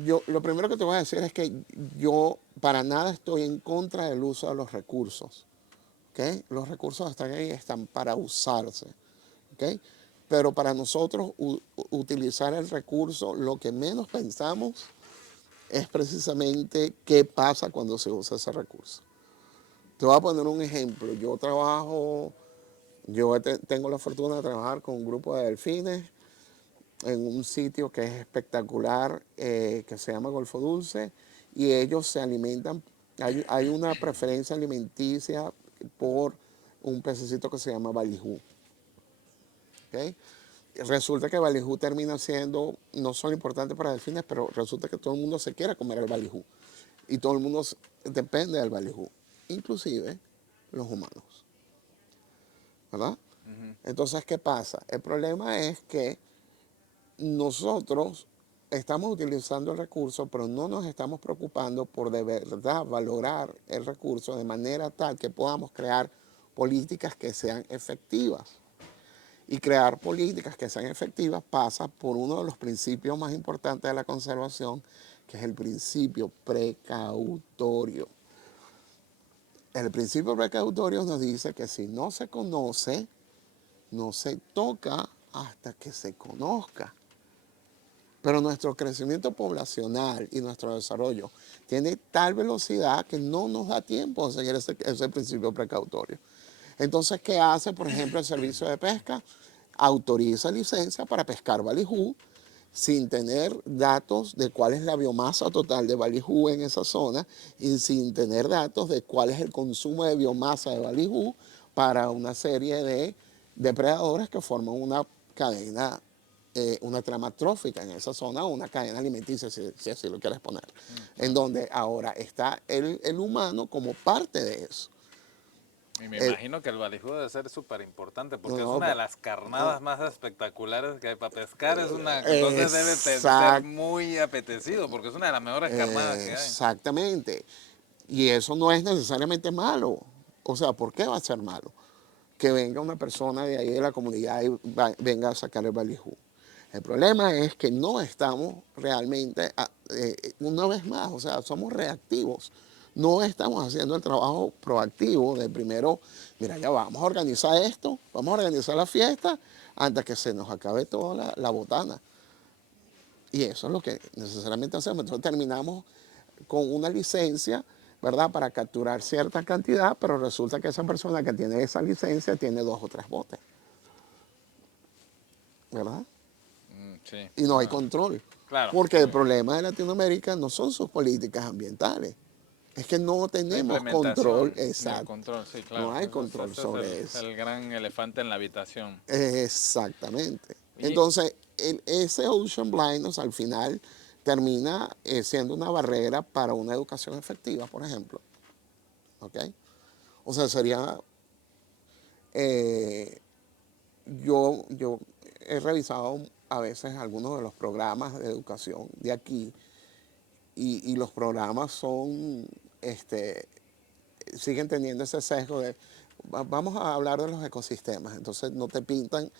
yo lo primero que te voy a decir es que yo para nada estoy en contra del uso de los recursos. ¿Ok? Los recursos están ahí, están para usarse. ¿Ok? Pero para nosotros utilizar el recurso, lo que menos pensamos es precisamente qué pasa cuando se usa ese recurso. Te voy a poner un ejemplo. Tengo la fortuna de trabajar con un grupo de delfines en un sitio que es espectacular, que se llama Golfo Dulce, y ellos se alimentan, hay una preferencia alimenticia por un pececito que se llama balijú. ¿Okay? Resulta que el balijú termina siendo no solo importante para delfines, pero resulta que todo el mundo se quiere comer el balijú. Y todo el mundo depende del balijú, inclusive los humanos. ¿Verdad? Entonces, ¿qué pasa? El problema es que nosotros estamos utilizando el recurso, pero no nos estamos preocupando por de verdad valorar el recurso de manera tal que podamos crear políticas que sean efectivas. Y crear políticas que sean efectivas pasa por uno de los principios más importantes de la conservación, que es el principio precautorio. El principio precautorio nos dice que si no se conoce, no se toca hasta que se conozca. Pero nuestro crecimiento poblacional y nuestro desarrollo tiene tal velocidad que no nos da tiempo a seguir ese principio precautorio. Entonces, ¿qué hace, por ejemplo, el servicio de pesca? Autoriza licencia para pescar balijú sin tener datos de cuál es la biomasa total de balijú en esa zona y sin tener datos de cuál es el consumo de biomasa de balijú para una serie de depredadores que forman una cadena, una trama trófica en esa zona o una cadena alimenticia, si así lo quieres poner, en donde ahora está el humano como parte de eso. Y me Eh, imagino que el balijú debe ser súper importante no, porque es no, una de las carnadas más espectaculares que hay para pescar. Entonces debe ser exact, muy apetecido porque es una de las mejores carnadas que hay. exactamente. Y eso no es necesariamente malo. O sea, ¿por qué va a ser malo? Que venga una persona de ahí de la comunidad y venga a sacar el balijú. El problema es que no estamos realmente, una vez más, o sea, somos reactivos. No estamos haciendo el trabajo proactivo de primero, mira, ya vamos a organizar esto, vamos a organizar la fiesta antes que se nos acabe toda la botana. Y eso es lo que necesariamente hacemos. Entonces terminamos con una licencia, ¿verdad? Para capturar cierta cantidad, pero resulta que esa persona que tiene esa licencia tiene 2 o 3 botes, ¿verdad? Sí, Y no hay no, control. claro. Porque el problema de Latinoamérica no son sus políticas ambientales. Es que no La tenemos control implementación y el exacto. control, sí, No claro. hay control Ese es sobre eso. el gran elefante en la habitación. Exactamente. Y Entonces, ese ocean blindness al final termina siendo una barrera para una educación efectiva, por ejemplo. ¿Ok? O sea, sería, eh, yo he revisado a veces algunos de los programas de educación de aquí y los programas son, siguen teniendo ese sesgo de, vamos a hablar de los ecosistemas, entonces no te pintan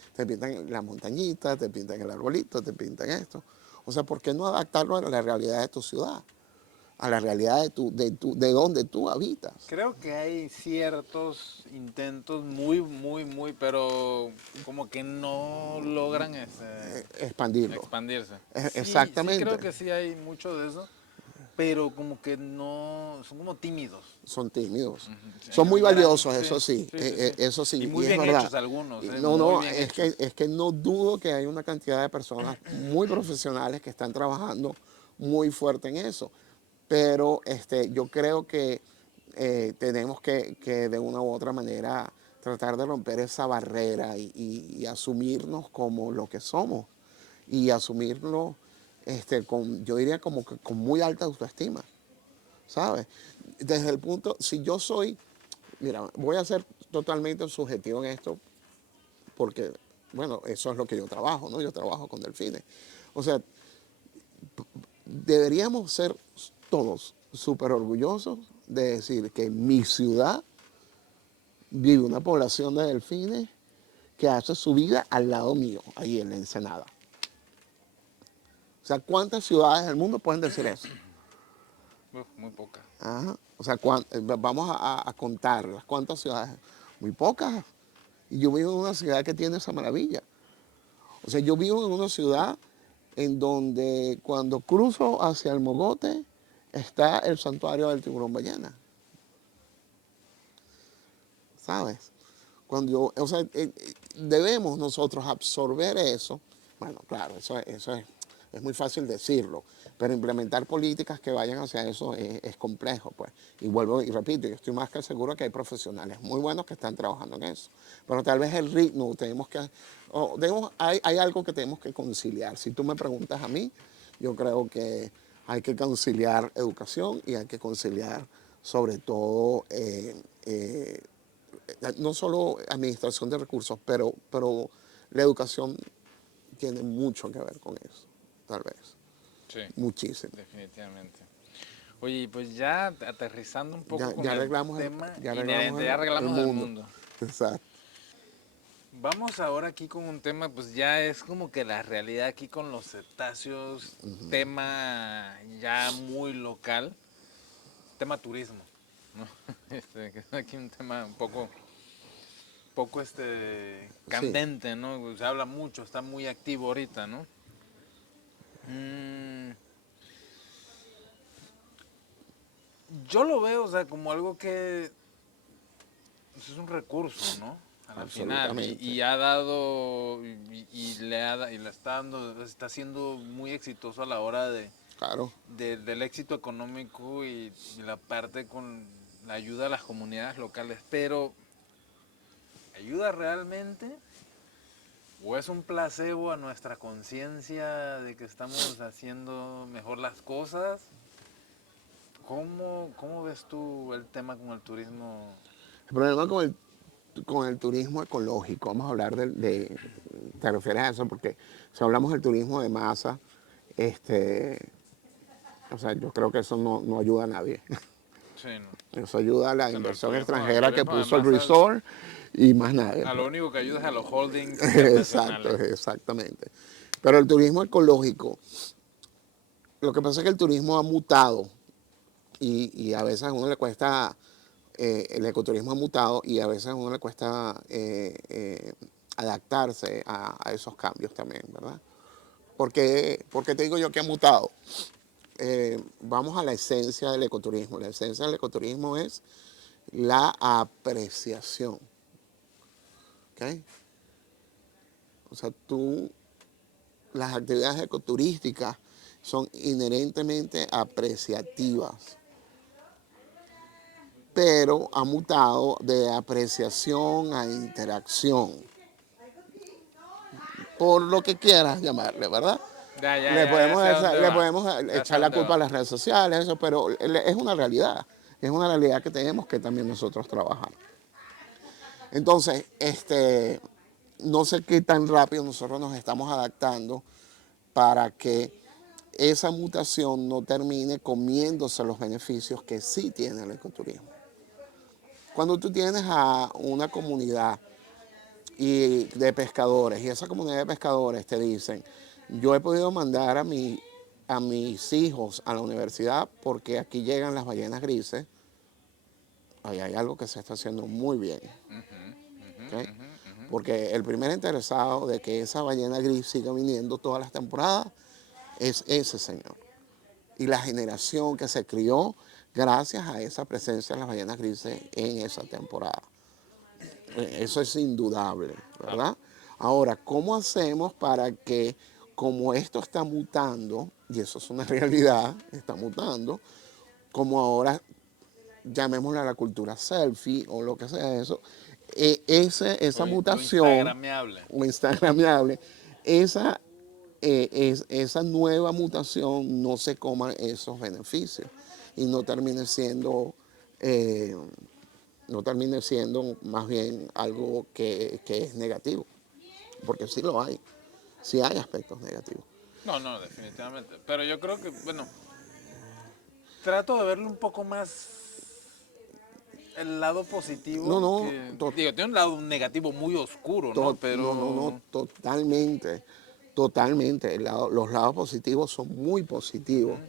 la montañita, te pintan el arbolito, te pintan esto. O sea, ¿por qué no adaptarlo a la realidad de tu ciudad? A la realidad de donde tú habitas. creo que hay ciertos intentos pero como que no logran Expandirlo. expandirse. Sí Exactamente. creo que sí hay mucho de eso, pero como que no, son como tímidos. Son tímidos. Sí, Son hay muy un gran, valiosos, sí, eso sí, sí. eso Y sí, muy y es bien verdad. hechos algunos, No, muy no, bien hechos. es que no dudo que hay una cantidad de personas muy profesionales que están trabajando muy fuerte en eso. Pero yo creo que tenemos que de una u otra manera tratar de romper esa barrera y asumirnos como lo que somos y asumirlo yo diría como que con muy alta autoestima. ¿Sabes? Desde el punto, si yo soy, mira, voy a ser totalmente subjetivo en esto, porque, bueno, eso es lo que yo trabajo, ¿no? Yo trabajo con delfines. O sea, deberíamos ser todos súper orgullosos de decir que en mi ciudad vive una población de delfines que hace su vida al lado mío, ahí en la Ensenada. O sea, ¿cuántas ciudades del mundo pueden decir eso? Uf, muy poca. Ajá. O sea, vamos a contarlas. ¿Cuántas ciudades? Muy pocas. Y yo vivo en una ciudad que tiene esa maravilla. O sea, yo vivo en una ciudad en donde cuando cruzo hacia el Mogote está el santuario del tiburón ballena. ¿Sabes? O sea, debemos nosotros absorber eso. Bueno, claro, eso es muy fácil decirlo, pero implementar políticas que vayan hacia eso es complejo, pues. Y vuelvo y repito, yo estoy más que seguro que hay profesionales muy buenos que están trabajando en eso. Pero tal vez el ritmo hay algo que tenemos que conciliar. Si tú me preguntas a mí, yo creo que hay que conciliar educación y hay que conciliar sobre todo no solo administración de recursos, pero la educación tiene mucho que ver con eso, tal vez. Sí, Muchísimo. definitivamente. Oye, pues ya aterrizando un poco con Ya el arreglamos tema ya arreglamos inherente, ya el arreglamos el mundo. mundo. Exacto. Vamos ahora aquí con un tema, pues ya es como que la realidad aquí con los cetáceos, tema ya muy local, tema turismo, ¿no? Que es aquí un tema un poco Sí. candente, ¿no? Se habla mucho, está muy activo ahorita, ¿no? Mm, yo lo veo, o sea, como algo que pues, es un recurso, ¿no? A la final. Absolutamente. Y ha dado, y le está dando, está siendo muy exitoso a la hora Claro. del éxito económico y la parte con la ayuda a las comunidades locales. Pero, ¿ayuda realmente? ¿O es un placebo a nuestra conciencia de que estamos haciendo mejor las cosas? ¿Cómo ves tú el tema con el turismo? El problema con el turismo ecológico, vamos a hablar te refieres a eso, porque si hablamos del turismo de masa, o sea, yo creo que eso no ayuda a nadie. Sí, no. Eso ayuda a la Bueno, inversión el extranjera que turismo de puso el masas resort y más nadie, a lo pues. único que ayuda es a los holdings Exacto, internacionales. exactamente. Pero el turismo ecológico, lo que pasa es que el turismo ha mutado y a veces a uno le cuesta, el ecoturismo ha mutado y a veces a uno le cuesta adaptarse a esos cambios también, ¿verdad? Porque te digo yo que ha mutado. Vamos a la esencia del ecoturismo. La esencia del ecoturismo es la apreciación. ¿Ok? O sea, las actividades ecoturísticas son inherentemente apreciativas, pero ha mutado de apreciación a interacción, por lo que quieras llamarle, ¿verdad? Ya sé a dónde Le va. podemos Ya sé a echar la dónde culpa a va. las redes sociales, eso, pero es una realidad que tenemos que también nosotros trabajar. Entonces, no sé qué tan rápido nosotros nos estamos adaptando para que esa mutación no termine comiéndose los beneficios que sí tiene el ecoturismo. Cuando tú tienes a una comunidad de pescadores y esa comunidad de pescadores te dicen, yo he podido mandar a mis hijos a la universidad porque aquí llegan las ballenas grises, ahí hay algo que se está haciendo muy bien. ¿Okay? Porque el primer interesado de que esa ballena gris siga viniendo todas las temporadas es ese señor. Y la generación que se crió gracias a esa presencia de las ballenas grises en esa temporada. Eso es indudable, Claro. ¿verdad? Ahora, ¿cómo hacemos para que, como esto está mutando, y eso es una realidad, está mutando, como ahora llamémosle a la cultura selfie o lo que sea eso, esa Lo mutación, instagramiable. o instagramiable, esa, esa nueva mutación no se coma esos beneficios y no termine siendo más bien algo que es negativo. porque sí hay aspectos negativos. No, no, definitivamente. Pero yo creo que, bueno, trato de verlo un poco más el lado No, positivo, no, que, digo, tiene un lado negativo muy oscuro, ¿no? no, Pero, totalmente, totalmente. Los lados positivos son muy positivos,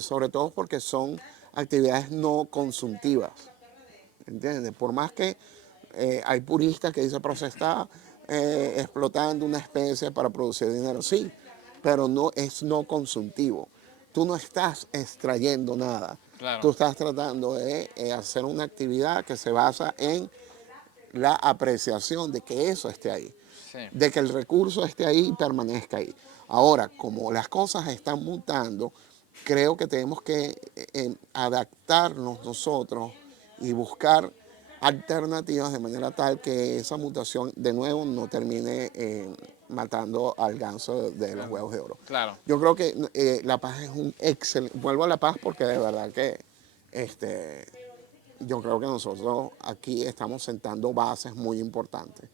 sobre todo porque son actividades no consumtivas, ¿entiendes? Por más que hay puristas que dicen, pero se está explotando una especie para producir dinero, sí, pero no es no consumtivo. Tú no estás extrayendo nada, claro, tú estás tratando de hacer una actividad que se basa en la apreciación de que eso esté ahí, sí, de que el recurso esté ahí y permanezca ahí. Ahora, como las cosas están mutando, creo que tenemos que adaptarnos nosotros y buscar alternativas de manera tal que esa mutación de nuevo no termine matando al ganso de los huevos de oro. claro. Yo creo que La Paz es un excelente, vuelvo a La Paz porque de verdad que este, yo creo que nosotros aquí estamos sentando bases muy importantes.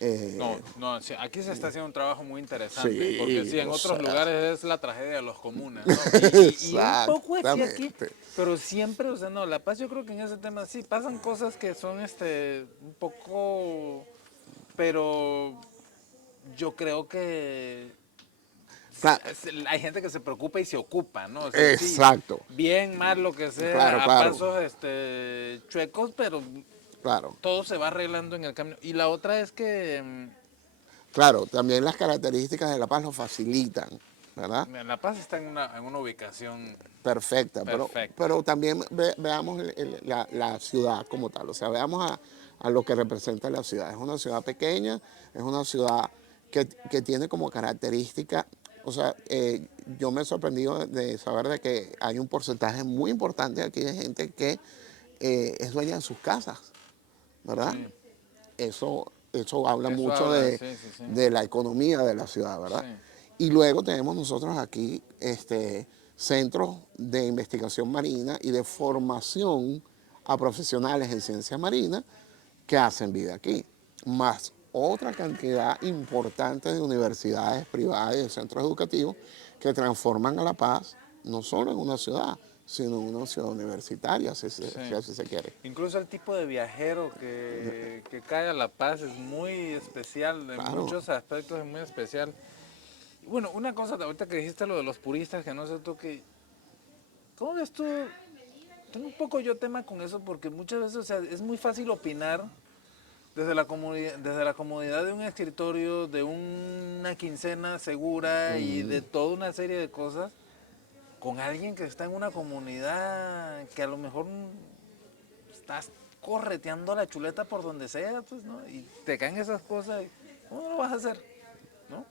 No, Eh, no, sí, aquí se está haciendo un trabajo muy interesante, porque sí, sí, en o otros sea, lugares es la tragedia de los comunes, ¿no? Y un poco así aquí, exactamente. pero siempre, o sea, no, La Paz yo creo que en ese tema sí, pasan cosas que son, un poco, pero yo creo que Claro, hay gente que se preocupa y se ocupa, ¿no? O sea, sí, exacto. bien, mal, lo que Claro, sea, a claro, pasos, chuecos, pero claro. todo se va arreglando en el camino. Y la otra es que Claro, también las características de La Paz lo facilitan, ¿verdad? La Paz está en una ubicación Perfecta, perfecta. pero también veamos la ciudad como tal, o sea, veamos a lo que representa la ciudad. Es una ciudad pequeña, es una ciudad que tiene como característica, o sea, yo me he sorprendido de saber de que hay un porcentaje muy importante aquí de gente que es dueña de sus casas, ¿verdad? Sí, Eso habla eso mucho habla, sí, sí, sí. de la economía de la ciudad, Sí, ¿verdad? Y luego tenemos nosotros aquí centros de investigación marina y de formación a profesionales en ciencia marina que hacen vida aquí, más otra cantidad importante de universidades privadas y de centros educativos que transforman a La Paz no solo en una ciudad, sino en una ciudad universitaria, si sí. así se quiere. Incluso el tipo de viajero que cae a La Paz es muy especial, en Claro. muchos aspectos es muy especial. Bueno, una cosa, ahorita que dijiste lo de los puristas, que no sé tú qué, ¿cómo ves tú? Tengo un poco yo tema con eso porque muchas veces, o sea, es muy fácil opinar desde la comodidad de un escritorio, de una quincena segura y de toda una serie de cosas, con alguien que está en una comunidad que a lo mejor estás correteando la chuleta por donde sea, pues, ¿no? Y te caen esas cosas, ¿cómo lo vas a hacer? ¿No?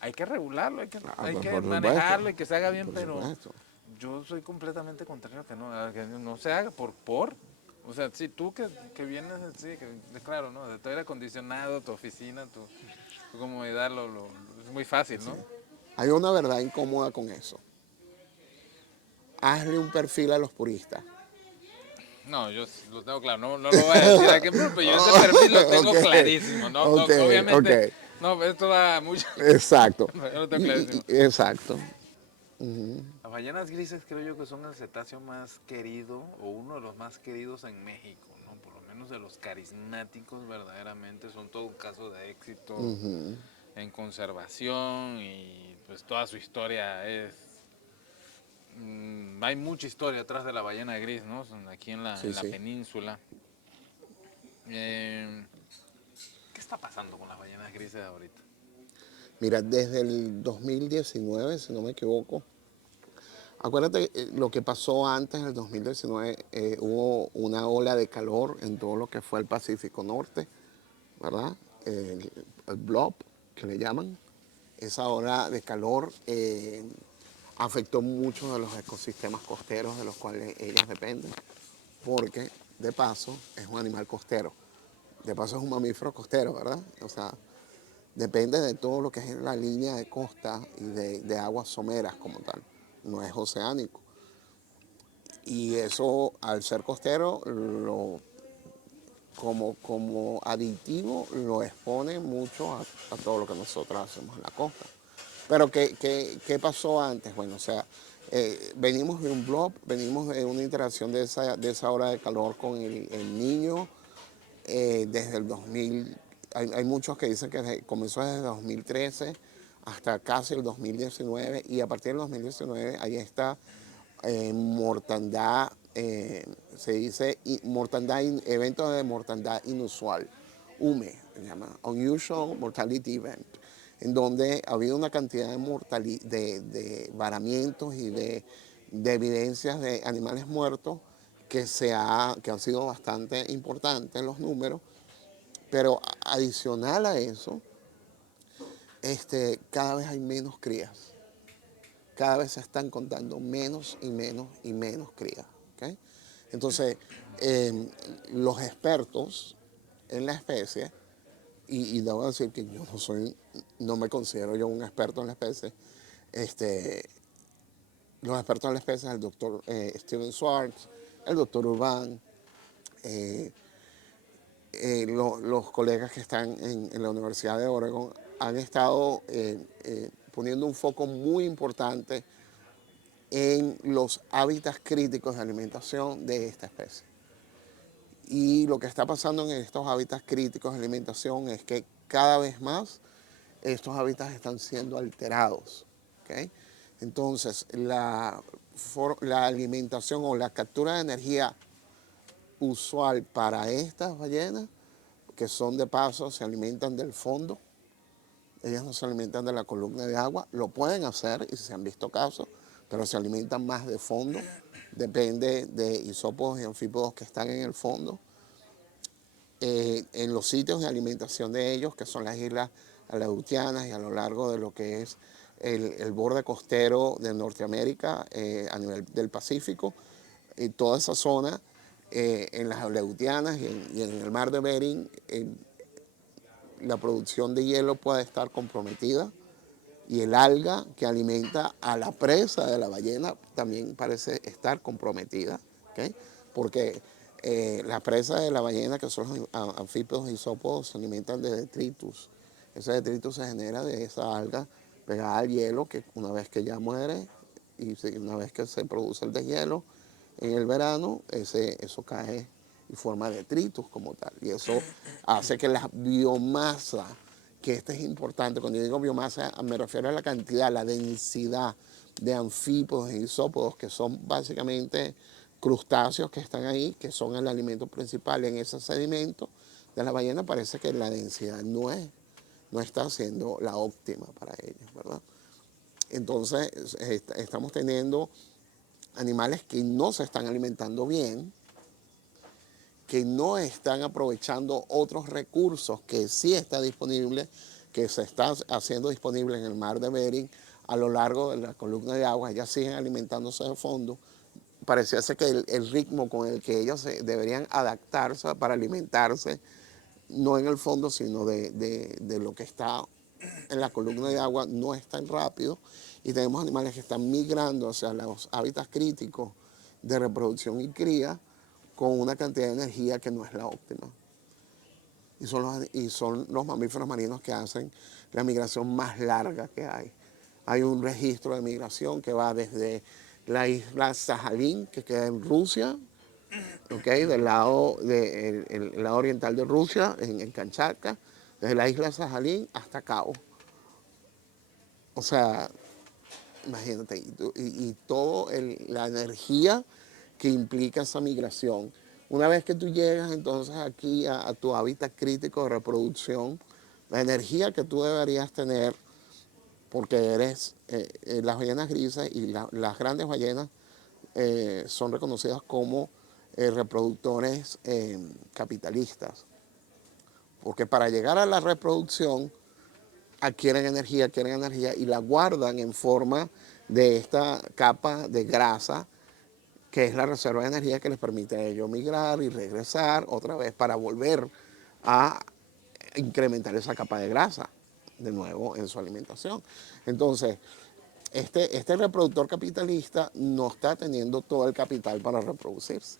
Hay que regularlo, Ah, hay pues que por supuesto, manejarlo y que se haga bien, por pero supuesto. yo soy completamente contrario a que no se haga por. O sea, sí, tú que vienes, sí, claro, ¿no? De tu aire acondicionado, tu oficina, tu comodidad, es muy fácil, ¿no? Hay una verdad incómoda con eso. Hazle un perfil a los puristas. No, yo lo tengo claro, no, no lo voy a decir aquí, pero yo ese perfil lo Ok, tengo clarísimo, no, no, ok, ok. obviamente, no, esto va mucho, Exacto. yo lo tengo clarísimo. Exacto. Las ballenas grises creo yo que son el cetáceo más querido o uno de los más queridos en México, ¿no? Por lo menos de los carismáticos verdaderamente son todo un caso de éxito en conservación y pues toda su historia hay mucha historia atrás de la ballena gris, ¿no? Aquí Sí, en la sí. península. Eh, ¿Qué está pasando con las ballenas grises ahorita? Mira, desde el 2019, si no me equivoco, acuérdate lo que pasó antes del 2019, hubo una ola de calor en todo lo que fue el Pacífico Norte, ¿verdad? El blob, que le llaman. Esa ola de calor afectó muchos de los ecosistemas costeros de los cuales ellas dependen, porque de paso es un animal costero, de paso es un mamífero costero, ¿verdad? O sea, depende de todo lo que es la línea de costa y de aguas someras como tal, no es oceánico. Y eso, al ser costero, como aditivo lo expone mucho a todo lo que nosotros hacemos en la costa. Pero ¿qué pasó antes? Bueno, o sea, venimos de un blog, venimos de una interacción de esa hora de calor con el niño desde el 2000. Hay muchos que dicen que comenzó desde el 2013 hasta casi el 2019 y a partir del 2019 ahí está mortandad, se dice mortandad, evento de mortandad inusual, UME, se llama Unusual Mortality Event, en donde ha habido una cantidad de varamientos y de evidencias de animales muertos que han sido bastante importantes en los números, pero adicional a eso, cada vez hay menos crías. Cada vez se están contando menos y menos y menos crías. ¿Okay? Entonces, los expertos en la especie, y debo decir que yo no me considero yo un experto en la especie, los expertos en la especie, el doctor Steven Schwartz, el doctor Urban, los colegas que están en la Universidad de Oregon han estado poniendo un foco muy importante en los hábitats críticos de alimentación de esta especie. Y lo que está pasando en estos hábitats críticos de alimentación es que cada vez más estos hábitats están siendo alterados. ¿Okay? Entonces, la alimentación o la captura de energía usual para estas ballenas, que son de paso, se alimentan del fondo, ellas no se alimentan de la columna de agua, lo pueden hacer y se han visto casos, pero se alimentan más de fondo, depende de isópodos y anfípodos que están en el fondo. En los sitios de alimentación de ellos, que son las islas aleutianas y a lo largo de lo que es el borde costero de Norteamérica, a nivel del Pacífico, y toda esa zona, en las aleutianas y en el mar de Bering, la producción de hielo puede estar comprometida y el alga que alimenta a la presa de la ballena también parece estar comprometida, ¿okay? Porque la presa de la ballena, que son los anfípodos y isópodos, se alimentan de detritus. Ese detritus se genera de esa alga pegada al hielo, que una vez que ya muere y una vez que se produce el deshielo en el verano, eso cae y forma detritus como tal. Y eso hace que la biomasa, que es importante, cuando yo digo biomasa me refiero a la cantidad, la densidad de anfípodos e isópodos, que son básicamente crustáceos que están ahí, que son el alimento principal en ese sedimento de la ballena, parece que la densidad no está siendo la óptima para ellos, ¿verdad? Entonces estamos teniendo animales que no se están alimentando bien, que no están aprovechando otros recursos que sí está disponible, que se está haciendo disponible en el mar de Bering a lo largo de la columna de agua. Ellas siguen alimentándose de fondo. Pareciese que el ritmo con el que ellas deberían adaptarse para alimentarse, no en el fondo, sino de lo que está en la columna de agua, no es tan rápido. Y tenemos animales que están migrando hacia los hábitats críticos de reproducción y cría con una cantidad de energía que no es la óptima. Y son los mamíferos marinos que hacen la migración más larga que hay. Hay un registro de migración que va desde la isla Sajalín, que queda en Rusia, ¿okay? Del lado, el lado oriental de Rusia, en Kamchatka, desde la isla Sajalín hasta Cabo. O sea, imagínate, y toda la energía que implica esa migración. Una vez que tú llegas entonces aquí a tu hábitat crítico de reproducción, la energía que tú deberías tener, porque las ballenas grises y las grandes ballenas son reconocidas como reproductores capitalistas. Porque para llegar a la reproducción adquieren energía y la guardan en forma de esta capa de grasa, que es la reserva de energía que les permite a ellos migrar y regresar otra vez para volver a incrementar esa capa de grasa de nuevo en su alimentación. Entonces, este reproductor capitalista no está teniendo todo el capital para reproducirse.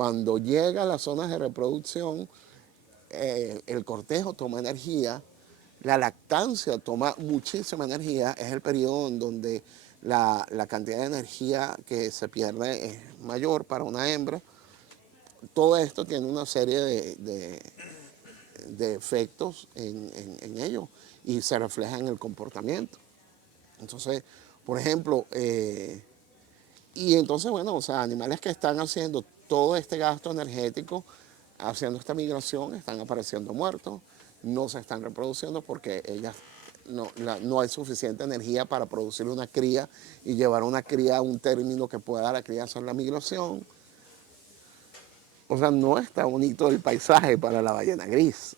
Cuando llega a las zonas de reproducción, el cortejo toma energía, la lactancia toma muchísima energía, es el periodo en donde la cantidad de energía que se pierde es mayor para una hembra. Todo esto tiene una serie de efectos en ellos y se refleja en el comportamiento. Entonces, por ejemplo, y entonces, bueno, o sea, animales que están haciendo todo este gasto energético, haciendo esta migración, están apareciendo muertos, no se están reproduciendo porque no hay suficiente energía para producir una cría y llevar una cría a un término que pueda la cría hacer la migración. O sea, no está bonito el paisaje para la ballena gris.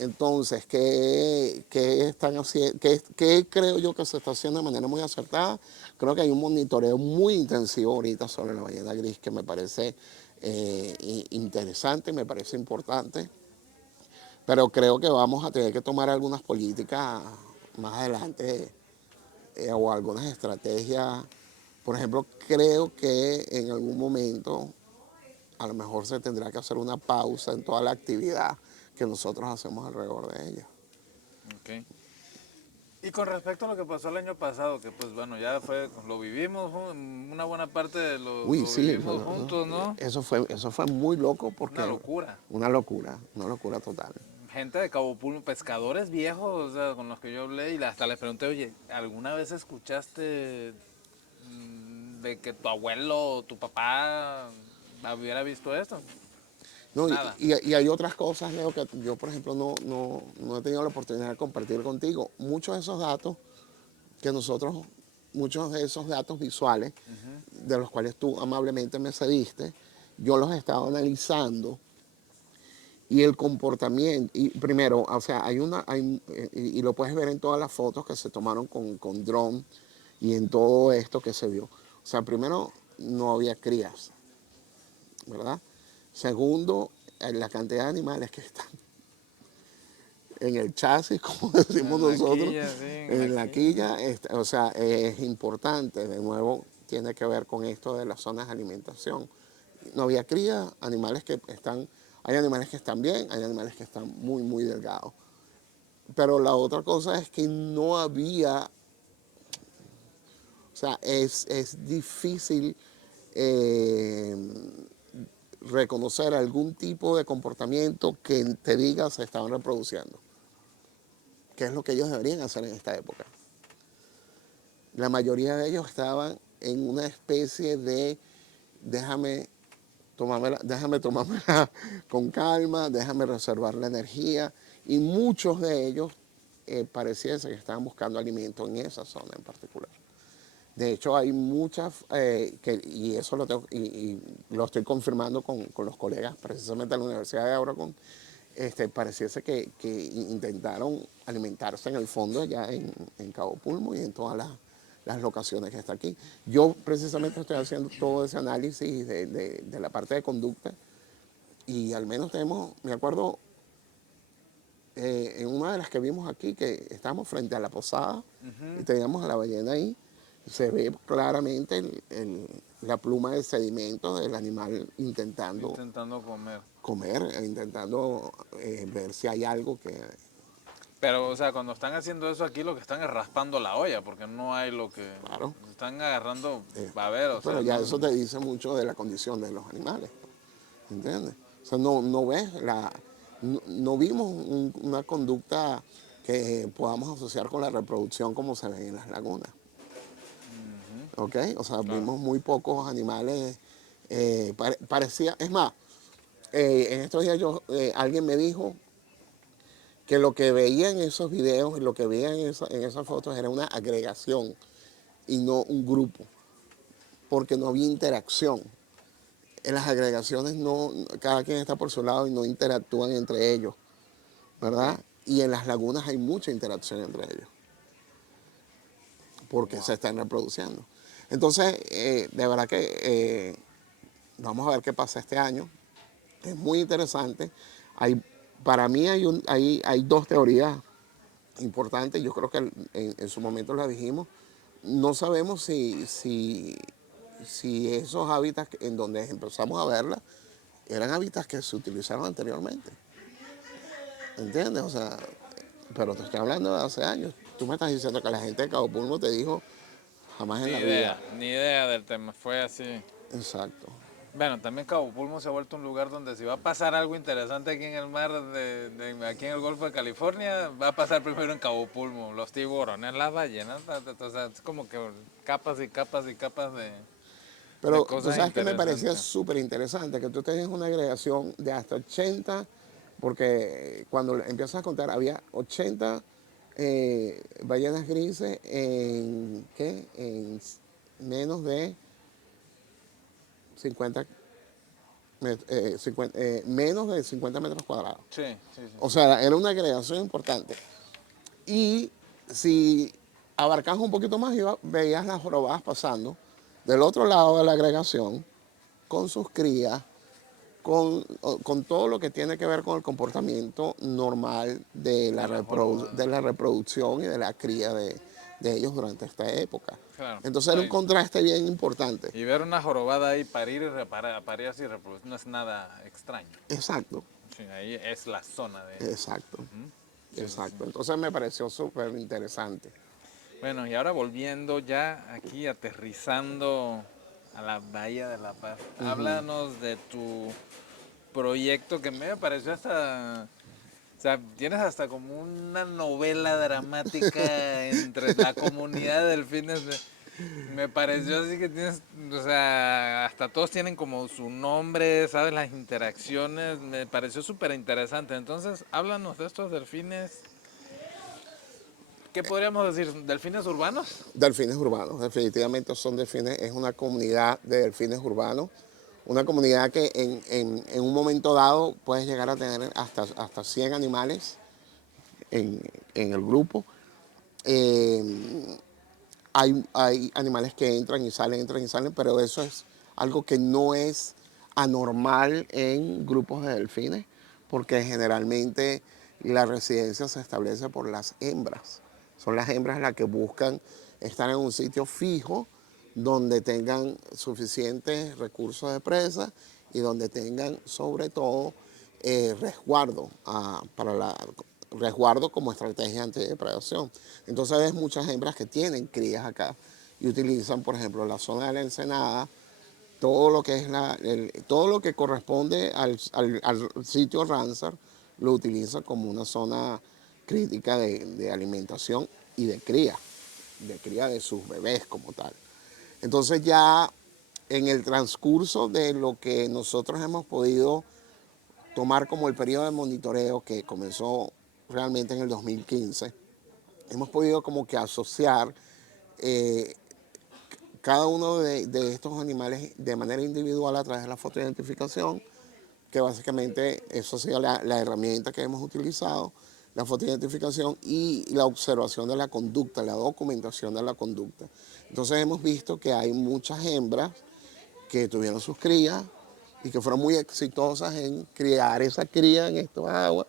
Entonces, ¿qué están haciendo? ¿Qué creo yo que se está haciendo de manera muy acertada? Creo que hay un monitoreo muy intensivo ahorita sobre la ballena gris que me parece interesante, me parece importante, pero creo que vamos a tener que tomar algunas políticas más adelante o algunas estrategias. Por ejemplo, creo que en algún momento a lo mejor se tendrá que hacer una pausa en toda la actividad que nosotros hacemos alrededor de ella. Ok. Y con respecto a lo que pasó el año pasado, que pues bueno, ya fue, lo vivimos, una buena parte de Uy, lo sí, vivimos juntos, ¿no? eso fue muy loco Una porque locura. una locura total. Gente de Cabo Pulmo, pescadores viejos, o sea, con los que yo hablé y hasta les pregunté, oye, ¿alguna vez escuchaste de que tu abuelo o tu papá hubiera visto esto? No, Nada. y hay otras cosas, Leo, que yo, por ejemplo, no he tenido la oportunidad de compartir contigo. Muchos de esos datos que nosotros, muchos de esos datos visuales, de los cuales tú amablemente me cediste, yo los he estado analizando y el comportamiento, y primero, o sea, y lo puedes ver en todas las fotos que se tomaron con dron y en todo esto que se vio. O sea, primero, no había crías, ¿verdad? Segundo, la cantidad de animales que están en el chasis, como decimos En la nosotros, quilla, sí, en la en la quilla. quilla, o sea, es importante. De nuevo, tiene que ver con esto de las zonas de alimentación. No había cría, hay animales que están bien, hay animales que están muy, muy delgados. Pero la otra cosa es que no había, o sea, es difícil eh, reconocer algún tipo de comportamiento que te diga se estaban reproduciendo, que es lo que ellos deberían hacer en esta época. La mayoría de ellos estaban en una especie de déjame déjame tomármela con calma, déjame reservar la energía. Y muchos de ellos pareciese que estaban buscando alimento en esa zona en particular. De hecho, hay muchas, y eso y lo estoy confirmando con los colegas precisamente de la Universidad de Oregon, pareciese que intentaron alimentarse en el fondo allá en Cabo Pulmo y en todas las locaciones que está aquí. Yo precisamente estoy haciendo todo ese análisis de la parte de conducta y al menos me acuerdo, en una de las que vimos aquí, que estábamos frente a la posada y teníamos a la ballena ahí, se ve claramente la pluma de sedimento del animal intentando Intentando comer. comer, intentando ver si hay algo que... Pero, o sea, cuando están haciendo eso aquí, lo que están es raspando la olla, porque no hay lo que... Claro. Están agarrando, eh, a ver, o pero sea, ya no... eso te dice mucho de la condición de los animales, ¿entiendes? O sea, no ves no vimos una conducta que podamos asociar con la reproducción como se ve en las lagunas. ¿Ok? O sea, Claro. vimos muy pocos animales. Parecía, es más, en estos días alguien me dijo que lo que veía en esos videos y lo que veía en esas fotos era una agregación y no un grupo, porque no había interacción. En las agregaciones cada quien está por su lado y no interactúan entre ellos, ¿verdad? Ok. Y en las lagunas hay mucha interacción entre ellos, porque Wow. se están reproduciendo. Entonces, de verdad que vamos a ver qué pasa este año. Es muy interesante. Para mí hay dos teorías importantes. Yo creo que en su momento las dijimos. No sabemos si esos hábitats en donde empezamos a verlas eran hábitats que se utilizaron anteriormente, ¿entiendes? O sea, pero te estoy hablando de hace años. Tú me estás diciendo que la gente de Cabo Pulmo te dijo jamás en la vida. Ni idea del tema, fue así. Exacto. Bueno, también Cabo Pulmo se ha vuelto un lugar donde si va a pasar algo interesante aquí en el mar, aquí en el Golfo de California, va a pasar primero en Cabo Pulmo. Los tiburones, las ballenas, o sea, es como que capas y capas y capas de Pero tú cosas sabes que me parecía interesantes. súper interesante que tú tenías una agregación de hasta 80, porque cuando empiezas a contar había 80 ballenas grises en, ¿qué? En menos de 50, menos de 50 metros cuadrados. Sí, sí, sí. O sea, era una agregación importante. Y si abarcabas un poquito más, veías las jorobadas pasando del otro lado de la agregación con sus crías, con todo lo que tiene que ver con el comportamiento normal de De la de jorobada. la reproducción y de la cría de ellos durante esta época. Claro. Entonces No, era un contraste bien importante. y ver una jorobada ahí parir y parir así y reproducir no es nada extraño. Exacto, Sí, ahí es la zona de... exacto, Ujú. Sí, sí, sí. exacto. Entonces me pareció súper interesante. Bueno, y ahora volviendo ya aquí, aterrizando a la Bahía de La Paz. Háblanos de tu proyecto que me pareció hasta... O sea, tienes hasta como una novela dramática entre la comunidad de delfines. Me pareció así que tienes, o sea, hasta todos tienen como su nombre, sabes, las interacciones. Me pareció súper interesante. Entonces, háblanos de estos delfines. ¿Qué podríamos decir? ¿Delfines urbanos? Delfines urbanos, definitivamente son delfines, es una comunidad de delfines urbanos, una comunidad que en un momento dado puedes llegar a tener hasta 100 animales en, en el grupo. Eh, hay animales que entran y salen, pero eso es algo que no es anormal en grupos de delfines, porque generalmente la residencia se establece por las hembras. Son las hembras las que buscan estar en un sitio fijo donde tengan suficientes recursos de presa y donde tengan sobre todo resguardo para resguardo como estrategia antidepredación. Entonces ves muchas hembras que tienen crías acá y utilizan, por ejemplo, la zona de la Ensenada, todo lo que es todo lo que corresponde al sitio Ramsar, lo utiliza como una zona crítica de alimentación y de cría de sus bebés como tal. Entonces ya en el transcurso de lo que nosotros hemos podido tomar como el periodo de monitoreo que comenzó realmente en el 2015, hemos podido como que asociar eh, cada uno de estos animales de manera individual a través de la fotoidentificación, que básicamente eso ha sido la herramienta que hemos utilizado, la fotoidentificación y la observación de la conducta, la documentación de la conducta. Entonces hemos visto que hay muchas hembras que tuvieron sus crías y que fueron muy exitosas en criar esa cría en estas aguas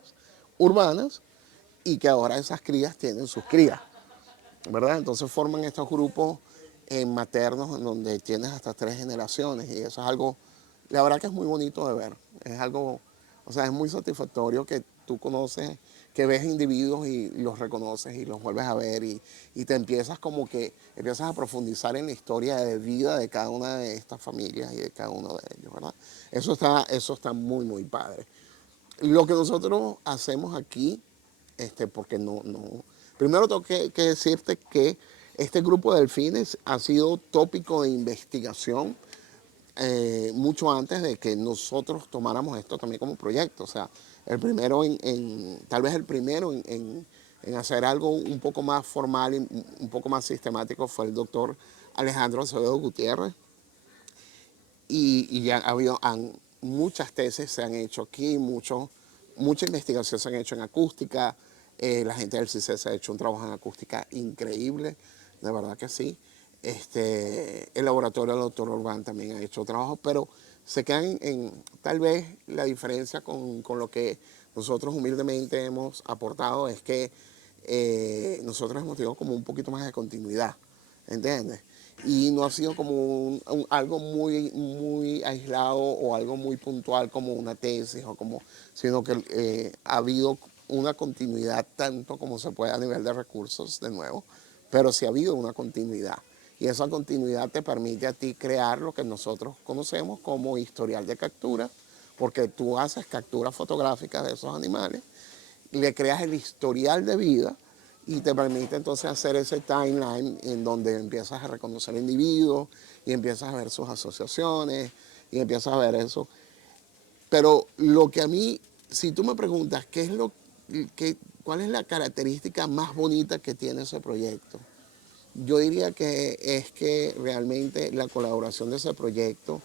urbanas y que ahora esas crías tienen sus crías, ¿verdad? Entonces forman estos grupos maternos en donde tienes hasta 3 generaciones y eso es algo, la verdad que es muy bonito de ver, es algo, o sea, es muy satisfactorio que tú conoces, que ves individuos y los reconoces y los vuelves a ver y te empiezas como que, empiezas a profundizar en la historia de vida de cada una de estas familias y de cada uno de ellos, ¿verdad? Eso está muy, muy padre. Lo que nosotros hacemos aquí, porque primero tengo que decirte que este grupo de delfines ha sido tópico de investigación mucho antes de que nosotros tomáramos esto también como proyecto. O sea, el primero tal vez el primero en hacer algo un poco más formal y un poco más sistemático fue el doctor Alejandro Acevedo Gutiérrez. Y ya ha habido, muchas tesis se han hecho aquí, mucha investigación se han hecho en acústica. La gente del CICES ha hecho un trabajo en acústica increíble, de verdad que sí. El laboratorio del doctor Urbán también ha hecho trabajo, pero se quedan tal vez la diferencia con lo que nosotros humildemente hemos aportado es que nosotros hemos tenido como un poquito más de continuidad, ¿entiendes? y no ha sido como algo muy aislado o algo muy puntual como una tesis, sino que ha habido una continuidad tanto como se puede a nivel de recursos, de nuevo, pero sí ha habido una continuidad. Y esa continuidad te permite a ti crear lo que nosotros conocemos como historial de captura, porque tú haces capturas fotográficas de esos animales, le creas el historial de vida y te permite entonces hacer ese timeline en donde empiezas a reconocer individuos y empiezas a ver sus asociaciones y empiezas a ver eso. Pero lo que a mí, si tú me preguntas cuál es la característica más bonita que tiene ese proyecto, yo diría que es que realmente la colaboración de ese proyecto,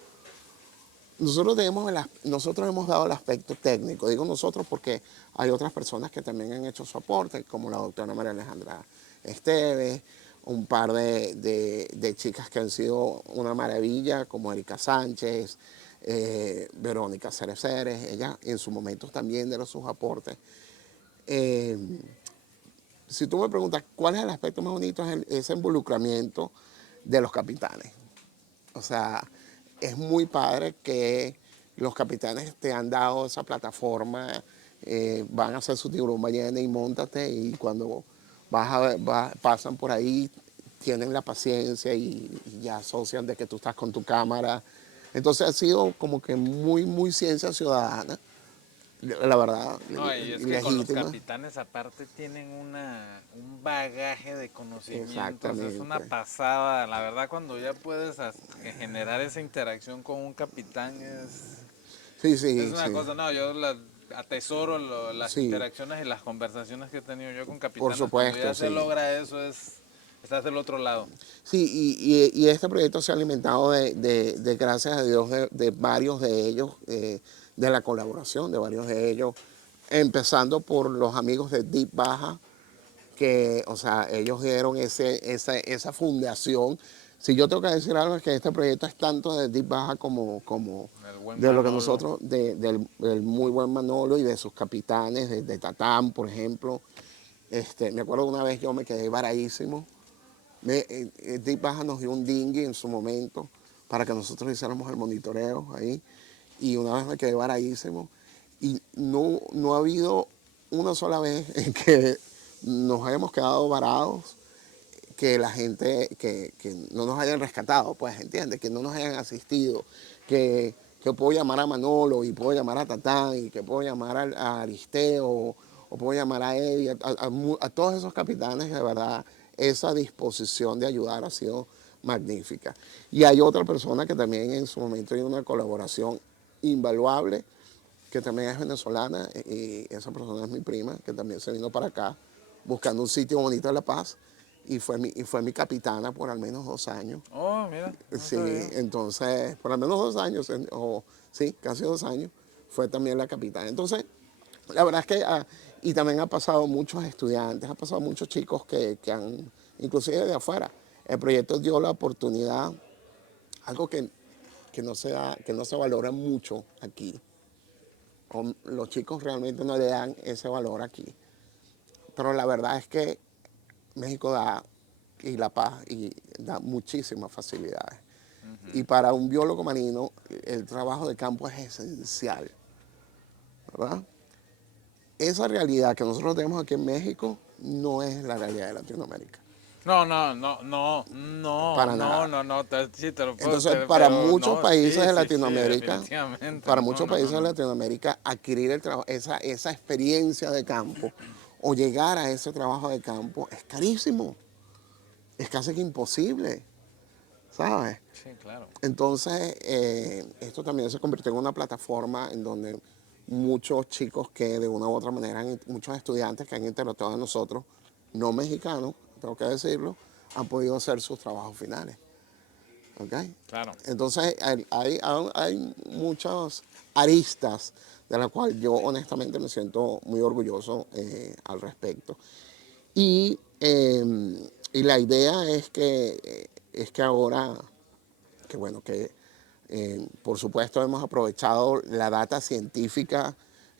nosotros hemos dado el aspecto técnico, digo nosotros porque hay otras personas que también han hecho su aporte, como la doctora María Alejandra Esteves, un par de chicas que han sido una maravilla, como Erika Sánchez, Verónica Cereceres, ella en su momento también dieron sus aportes. Eh, si tú me preguntas cuál es el aspecto más bonito, es ese involucramiento de los capitanes. O sea, es muy padre que los capitanes te han dado esa plataforma, van a hacer su tiburón ballena y móntate, y cuando pasan por ahí tienen la paciencia y ya asocian de que tú estás con tu cámara. Entonces ha sido como que muy ciencia ciudadana, la verdad, No, y es que con los legítima. capitanes aparte tienen un bagaje de conocimientos, es una Exactamente. pasada. La verdad, cuando ya puedes generar esa interacción con un capitán Sí, es sí, una sí. cosa, no, yo atesoro las Sí, interacciones y las conversaciones que he tenido yo con por capitanes. Cuando supuesto, ya se sí. logra eso, estás del otro lado. Sí, y este proyecto se ha alimentado de gracias a Dios, de varios de ellos, de la colaboración de varios de ellos, empezando por los amigos de Deep Baja, que, o sea, ellos dieron esa fundación. Si yo tengo que decir algo, es que este proyecto es tanto de Deep Baja como El buen de lo que Manolo. nosotros, del muy buen Manolo y de sus capitanes, de Tatán, por ejemplo. Me acuerdo una vez yo me quedé varadísimo. Deep Baja nos dio un dinghy en su momento para que nosotros hiciéramos el monitoreo ahí. Y una vez me quedé varadísimo. Y no ha habido una sola vez en que nos hayamos quedado varados, que la gente, que no nos hayan rescatado, pues, ¿entiendes? Que no nos hayan asistido, que puedo llamar a Manolo y puedo llamar a Tatán y que puedo llamar a Aristeo o puedo llamar a Eddie, a todos esos capitanes, de verdad, esa disposición de ayudar ha sido magnífica. Y hay otra persona que también en su momento hay una colaboración invaluable, que también es venezolana, y esa persona es mi prima, que también se vino para acá buscando un sitio bonito de La Paz, y fue mi capitana por al menos 2 años. Oh, mira, no Sí, sabía. entonces, por al menos 2 años, sí, casi 2 años, fue también la capitana. Entonces, la verdad es que, y también ha pasado muchos estudiantes, ha pasado muchos chicos que han, inclusive de afuera. El proyecto dio la oportunidad, algo que no se valora mucho aquí, o los chicos realmente no le dan ese valor aquí. Pero la verdad es que México da, y La Paz, y da muchísimas facilidades. Y para un biólogo marino, el trabajo de campo es esencial, ¿verdad? Esa realidad que nosotros tenemos aquí en México no es la realidad de Latinoamérica, No, no, no, no, no, para no, nada. no, no, sí te lo puedo, Entonces, para pero muchos no, países sí, de sí, sí, Latinoamérica, definitivamente, no, no, no, no. adquirir el trabajo, esa experiencia de campo o llegar a ese trabajo de campo es carísimo, es casi que imposible, ¿sabes? Sí, claro. Entonces, esto también se convirtió en una plataforma en donde muchos chicos que de una u otra manera, muchos estudiantes que han interactuado con nosotros, no mexicanos, tengo que decirlo, han podido hacer sus trabajos finales. ¿Ok? Claro. Entonces, hay muchas aristas de las cuales yo honestamente me siento muy orgulloso al respecto. Y, y la idea es que ahora, que bueno, que por supuesto hemos aprovechado la data científica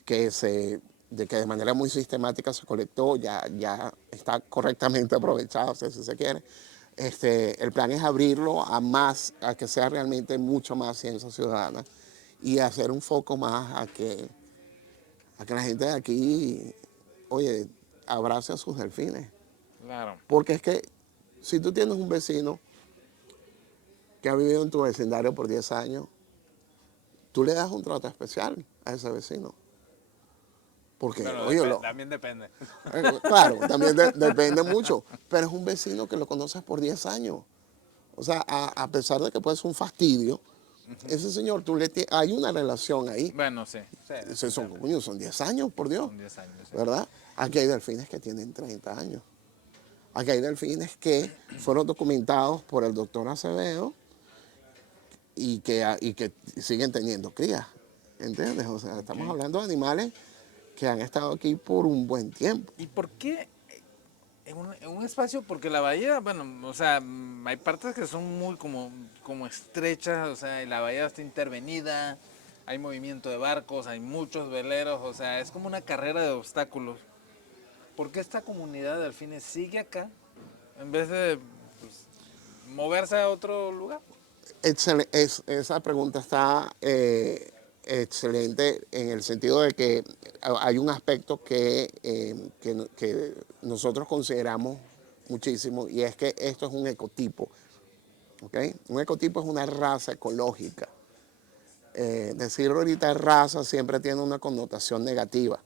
de que de manera muy sistemática se colectó, ya está correctamente aprovechada, si se quiere. El plan es abrirlo a más, a que sea realmente mucho más ciencia ciudadana y hacer un foco más a que la gente de aquí, oye, abrace a sus delfines. Claro. Porque es que si tú tienes un vecino que ha vivido en tu vecindario por 10 años, tú le das un trato especial a ese vecino. Porque, Bueno, oye, también depende. claro, también depende mucho, pero es un vecino que lo conoces por 10 años. O sea, a pesar de que puede ser un fastidio, ese señor, hay una relación ahí. Bueno, sí, sí, definitivamente. Son 10 años, por Dios, Son 10 años, sí. ¿verdad? Aquí hay delfines que tienen 30 años. Aquí hay delfines que fueron documentados por el doctor Acevedo y que siguen teniendo crías, ¿entiendes? O sea, estamos Ok. hablando de animales que han estado aquí por un buen tiempo. ¿Y por qué en un espacio? Porque la bahía, bueno, o sea, hay partes que son muy como estrechas, o sea, y la bahía está intervenida, hay movimiento de barcos, hay muchos veleros, o sea, es como una carrera de obstáculos. ¿Por qué esta comunidad de delfines sigue acá en vez de pues, moverse a otro lugar? Esa pregunta está excelente en el sentido de que hay un aspecto que nosotros consideramos muchísimo y es que esto es un ecotipo. ¿Okay? Un ecotipo es una raza ecológica. Decir ahorita raza siempre tiene una connotación negativa,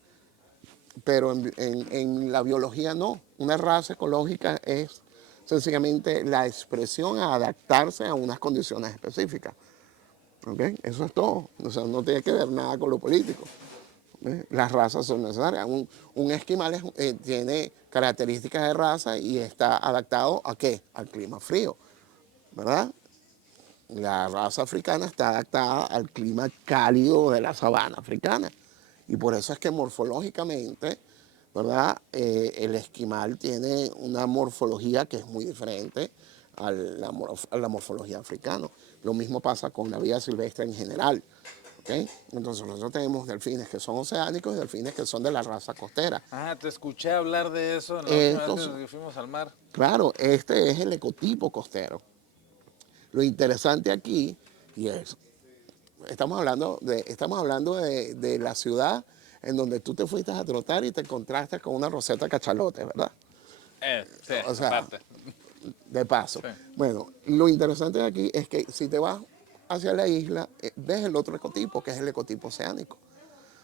pero en la biología no. Una raza ecológica es sencillamente la expresión a adaptarse a unas condiciones específicas. ¿Okay? Eso es todo. O sea, no tiene que ver nada con lo político. ¿Okay? Las razas son necesarias. Un esquimal tiene características de raza y está adaptado ¿a qué? Al clima frío, ¿verdad? La raza africana está adaptada al clima cálido de la sabana africana. Y por eso es que morfológicamente, ¿verdad? El esquimal tiene una morfología que es muy diferente a la morfología africana. Lo mismo pasa con la vida silvestre en general. ¿Okay? Entonces nosotros tenemos delfines que son oceánicos y delfines que son de la raza costera. Ah, te escuché hablar de eso en la última vez Estos, que fuimos al mar. claro, este es el ecotipo costero. Lo interesante aquí, y es, estamos hablando de la ciudad en donde tú te fuiste a trotar y te encontraste con una roseta cachalote, ¿verdad? Sí, O sea, aparte. de paso. Sí. Bueno, lo interesante de aquí es que si te vas hacia la isla, ves el otro ecotipo, que es el ecotipo oceánico.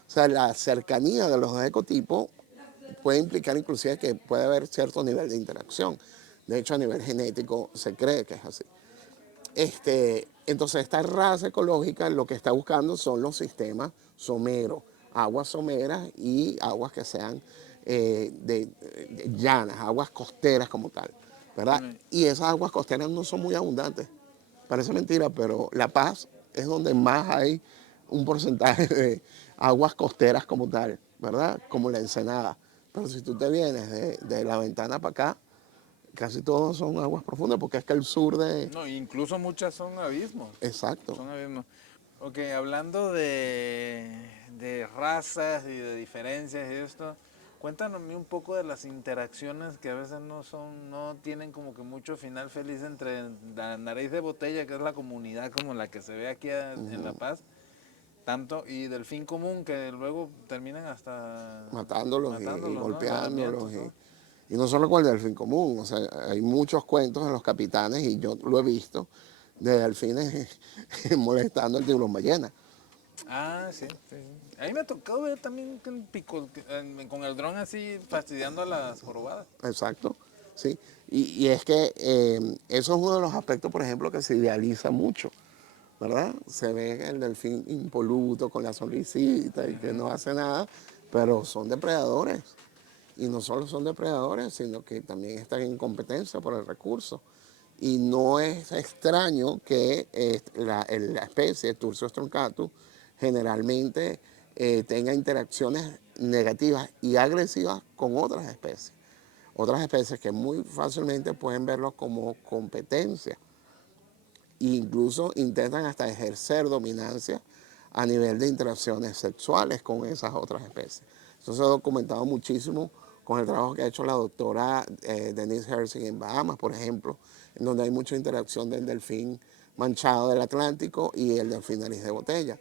O sea, la cercanía de los dos ecotipos puede implicar inclusive que puede haber cierto nivel de interacción. De hecho, a nivel genético se cree que es así. Entonces, esta raza ecológica lo que está buscando son los sistemas someros, aguas someras y aguas que sean de llanas, aguas costeras como tal, ¿verdad? Mm. Y esas aguas costeras no son muy abundantes. Parece mentira, pero La Paz es donde más hay un porcentaje de aguas costeras como tal, ¿verdad? Como la Ensenada. Pero si tú te vienes de La Ventana para acá, casi todos son aguas profundas, porque es que el sur de... No, incluso muchas son abismos. Exacto. Son abismos. Ok, hablando de razas y de diferencias y esto, cuéntanos un poco de las interacciones que a veces no tienen como que mucho final feliz entre la nariz de botella, que es la comunidad como la que se ve aquí en La Paz, tanto, y delfín común, que luego terminan hasta Matándolos y matándolos, ¿no? golpeándolos. Agarramientos, ¿no? Y no solo con el delfín común, o sea, hay muchos cuentos de los capitanes, y yo lo he visto, de delfines molestando al tiburón ballena. Ah, sí, sí, sí. A mí me tocó ver también que con el dron así fastidiando a las jorobadas. Exacto, sí. Y es que eso es uno de los aspectos, por ejemplo, que se idealiza mucho, ¿verdad? Se ve el delfín impoluto con la sonrisita y que no hace nada, pero son depredadores. Y no solo son depredadores, sino que también están en competencia por el recurso. Y no es extraño que la especie Turcios truncatus generalmente tenga interacciones negativas y agresivas con otras especies. Otras especies que muy fácilmente pueden verlos como competencia e incluso intentan hasta ejercer dominancia a nivel de interacciones sexuales con esas otras especies. Eso se ha documentado muchísimo con el trabajo que ha hecho la doctora Denise Herzig en Bahamas, por ejemplo, en donde hay mucha interacción del delfín manchado del Atlántico y el delfín nariz de botella.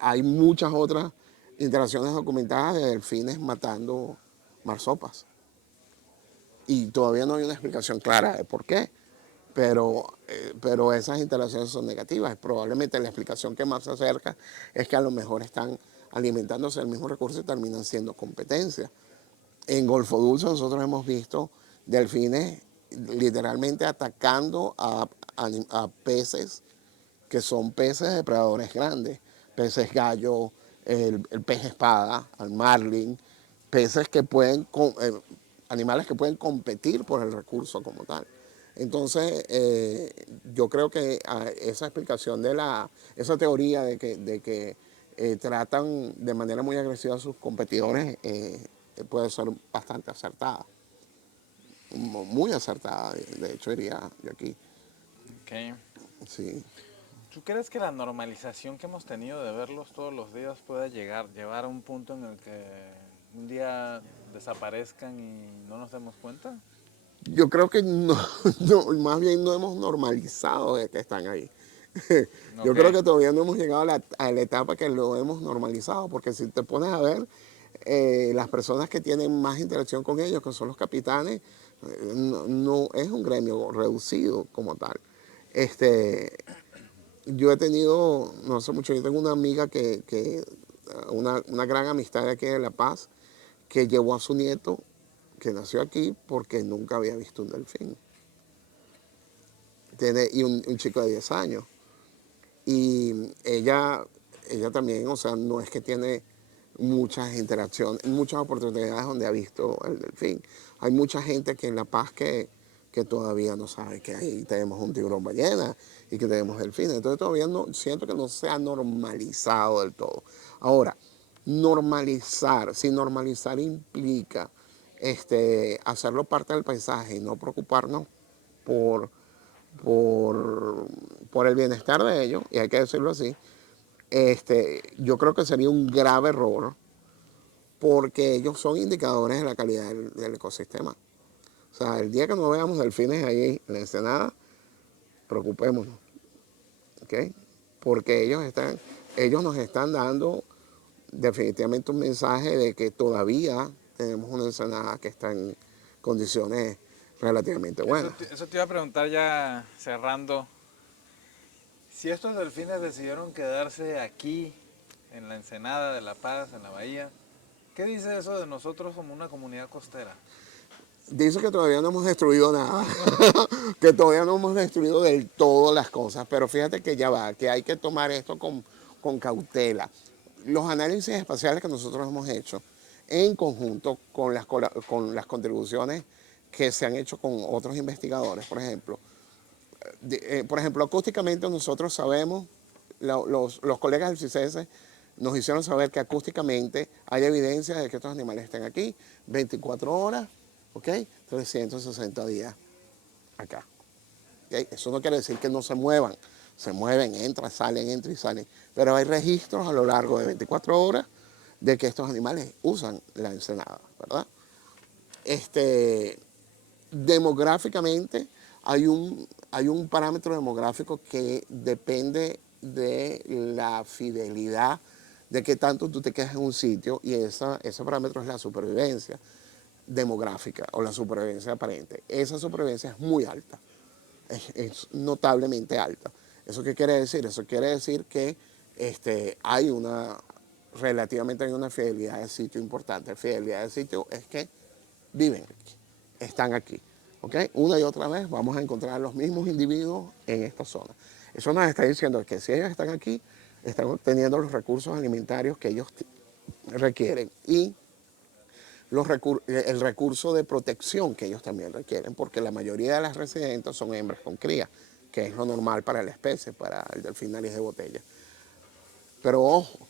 Hay muchas otras interacciones documentadas de delfines matando marsopas. Y todavía no hay una explicación clara de por qué. Pero esas interacciones son negativas. Probablemente la explicación que más se acerca es que a lo mejor están alimentándose del mismo recurso y terminan siendo competencia. En Golfo Dulce nosotros hemos visto delfines literalmente atacando a peces que son peces depredadores grandes, peces gallo, el pez espada, al marlin, peces que pueden, animales que pueden competir por el recurso como tal. Entonces, yo creo que esa explicación esa teoría de que tratan de manera muy agresiva a sus competidores puede ser bastante acertada, muy acertada, de hecho diría yo aquí. Okay. Sí. ¿Tú crees que la normalización que hemos tenido de verlos todos los días pueda llevar a un punto en el que un día desaparezcan y no nos demos cuenta? Yo creo que no, más bien no hemos normalizado de que están ahí. Yo creo Okay. que todavía no hemos llegado a la etapa que lo hemos normalizado, porque si te pones a ver, las personas que tienen más interacción con ellos, que son los capitanes, no es un gremio reducido como tal. Yo he tenido, no sé mucho, yo tengo una amiga una gran amistad de aquí de La Paz, que llevó a su nieto, que nació aquí, porque nunca había visto un delfín. Y un chico de 10 años. Y ella también, o sea, no es que tiene muchas interacciones, muchas oportunidades donde ha visto el delfín. Hay mucha gente aquí en La Paz que todavía no sabe que ahí tenemos un tiburón ballena y que tenemos delfines. Entonces todavía no, siento que no se ha normalizado del todo. Ahora, si normalizar implica hacerlo parte del paisaje y no preocuparnos por, por, por el bienestar de ellos, y hay que decirlo así, yo creo que sería un grave error, porque ellos son indicadores de la calidad del ecosistema. O sea, el día que no veamos delfines ahí en la ensenada, preocupémonos, ¿ok? Porque ellos nos están dando definitivamente un mensaje de que todavía tenemos una ensenada que está en condiciones relativamente buenas. Eso te iba a preguntar ya cerrando. Si estos delfines decidieron quedarse aquí, en la ensenada de La Paz, en la bahía, ¿qué dice eso de nosotros como una comunidad costera? Dice que todavía no hemos destruido nada, que todavía no hemos destruido del todo las cosas, pero fíjate que ya va, que hay que tomar esto con cautela. Los análisis espaciales que nosotros hemos hecho en conjunto con las contribuciones que se han hecho con otros investigadores, por ejemplo, acústicamente nosotros sabemos, los colegas del CICES nos hicieron saber que acústicamente hay evidencia de que estos animales estén aquí 24 horas, ¿ok? 360 días acá. ¿Okay? Eso no quiere decir que no se muevan. Se mueven, entran y salen. Pero hay registros a lo largo de 24 horas de que estos animales usan la ensenada, ¿verdad? Demográficamente hay un parámetro demográfico que depende de la fidelidad, de qué tanto tú te quedas en un sitio, y ese parámetro es la supervivencia demográfica o la supervivencia aparente. Esa supervivencia es muy alta, es notablemente alta. ¿Eso qué quiere decir? Eso quiere decir que relativamente hay una fidelidad de sitio importante. Fidelidad de sitio es que viven aquí, están aquí. ¿Okay? Una y otra vez vamos a encontrar los mismos individuos en esta zona. Eso nos está diciendo que si ellos están aquí, están obteniendo los recursos alimentarios que ellos requieren y el recurso de protección que ellos también requieren, porque la mayoría de las residentes son hembras con cría, que es lo normal para la especie, para el delfín nariz de botella. Pero ojo,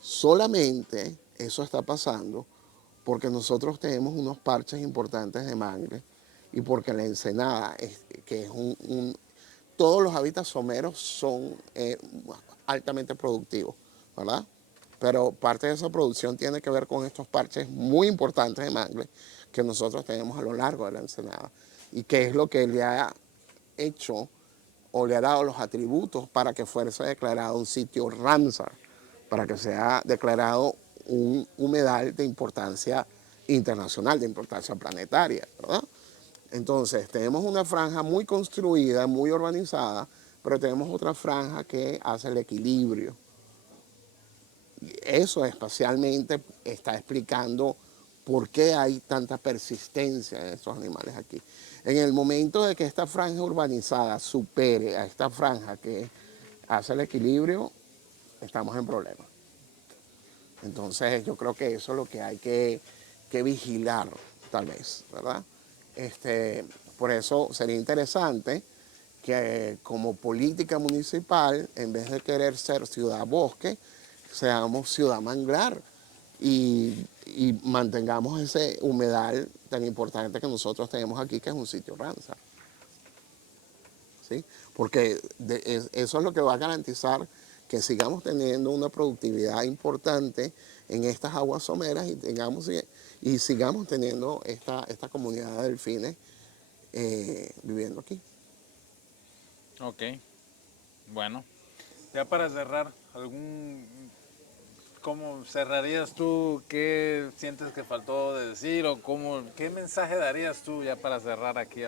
solamente eso está pasando porque nosotros tenemos unos parches importantes de mangle y porque la ensenada, que es todos los hábitats someros son altamente productivos, ¿verdad? pero parte de esa producción tiene que ver con estos parches muy importantes de mangle que nosotros tenemos a lo largo de la ensenada y que es lo que le ha hecho o le ha dado los atributos para que fuese declarado un sitio Ramsar, para que sea declarado un humedal de importancia internacional, de importancia planetaria, ¿verdad? Entonces, tenemos una franja muy construida, muy urbanizada, pero tenemos otra franja que hace el equilibrio. Y eso espacialmente está explicando por qué hay tanta persistencia en estos animales aquí. En el momento de que esta franja urbanizada supere a esta franja que hace el equilibrio, estamos en problemas. Entonces yo creo que eso es lo que hay que vigilar, tal vez, ¿verdad? Por eso sería interesante que como política municipal, en vez de querer ser ciudad bosque, seamos ciudad manglar y mantengamos ese humedal tan importante que nosotros tenemos aquí, que es un sitio Ramsar. ¿Sí? Porque eso es lo que va a garantizar que sigamos teniendo una productividad importante en estas aguas someras y sigamos teniendo esta comunidad de delfines viviendo aquí. Ok, bueno, ya para cerrar, ¿cómo cerrarías tú? ¿Qué sientes que faltó de decir o qué mensaje darías tú ya para cerrar aquí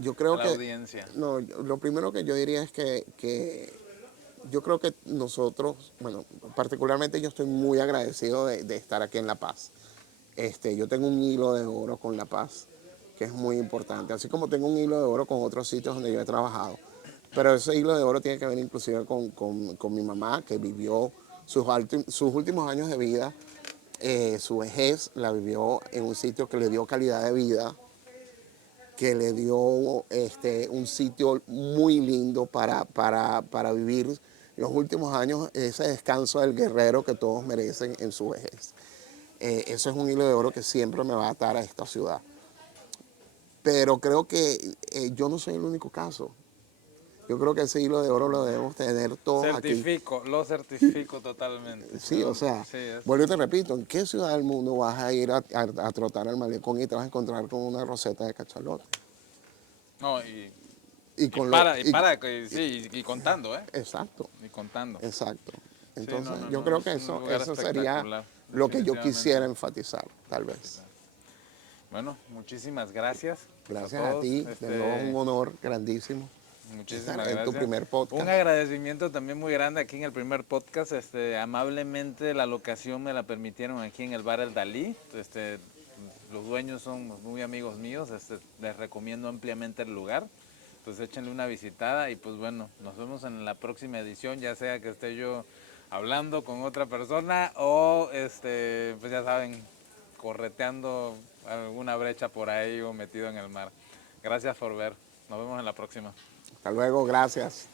Yo a creo la que, audiencia? no, lo primero que yo diría es que yo creo que nosotros, bueno, particularmente yo estoy muy agradecido de estar aquí en La Paz. Yo tengo un hilo de oro con La Paz, que es muy importante, así como tengo un hilo de oro con otros sitios donde yo he trabajado. Pero ese hilo de oro tiene que ver inclusive con mi mamá, que vivió sus últimos años de vida, su vejez la vivió en un sitio que le dio calidad de vida, que le dio un sitio muy lindo para vivir los últimos años, ese descanso del guerrero que todos merecen en su vejez. Eso es un hilo de oro que siempre me va a atar a esta ciudad. Pero creo que yo no soy el único caso. Yo creo que ese hilo de oro lo debemos tener todos aquí. Lo certifico totalmente. Sí, o sea, Sí, vuelvo y te repito, ¿en qué ciudad del mundo vas a ir a trotar al malecón y te vas a encontrar con una roseta de cachalote? no, Y con lo, y contando, ¿eh? exacto. Y contando. Exacto. Sí, no, Entonces, no, yo no, creo es que un lugar eso sería espectacular, lo que yo definitivamente. quisiera enfatizar, tal vez. Bueno, muchísimas gracias a Gracias a todos. ti, de nuevo es un honor grandísimo estar Muchísimas en tu gracias. primer Un podcast. agradecimiento también muy grande aquí en el primer podcast. Amablemente la locación me la permitieron aquí en el bar El Dalí. Los dueños son muy amigos míos. Les recomiendo ampliamente el lugar. Pues échenle una visitada y pues bueno, nos vemos en la próxima edición, ya sea que esté yo hablando con otra persona o pues ya saben, correteando alguna brecha por ahí o metido en el mar. Gracias por ver. Nos vemos en la próxima. Hasta luego, gracias.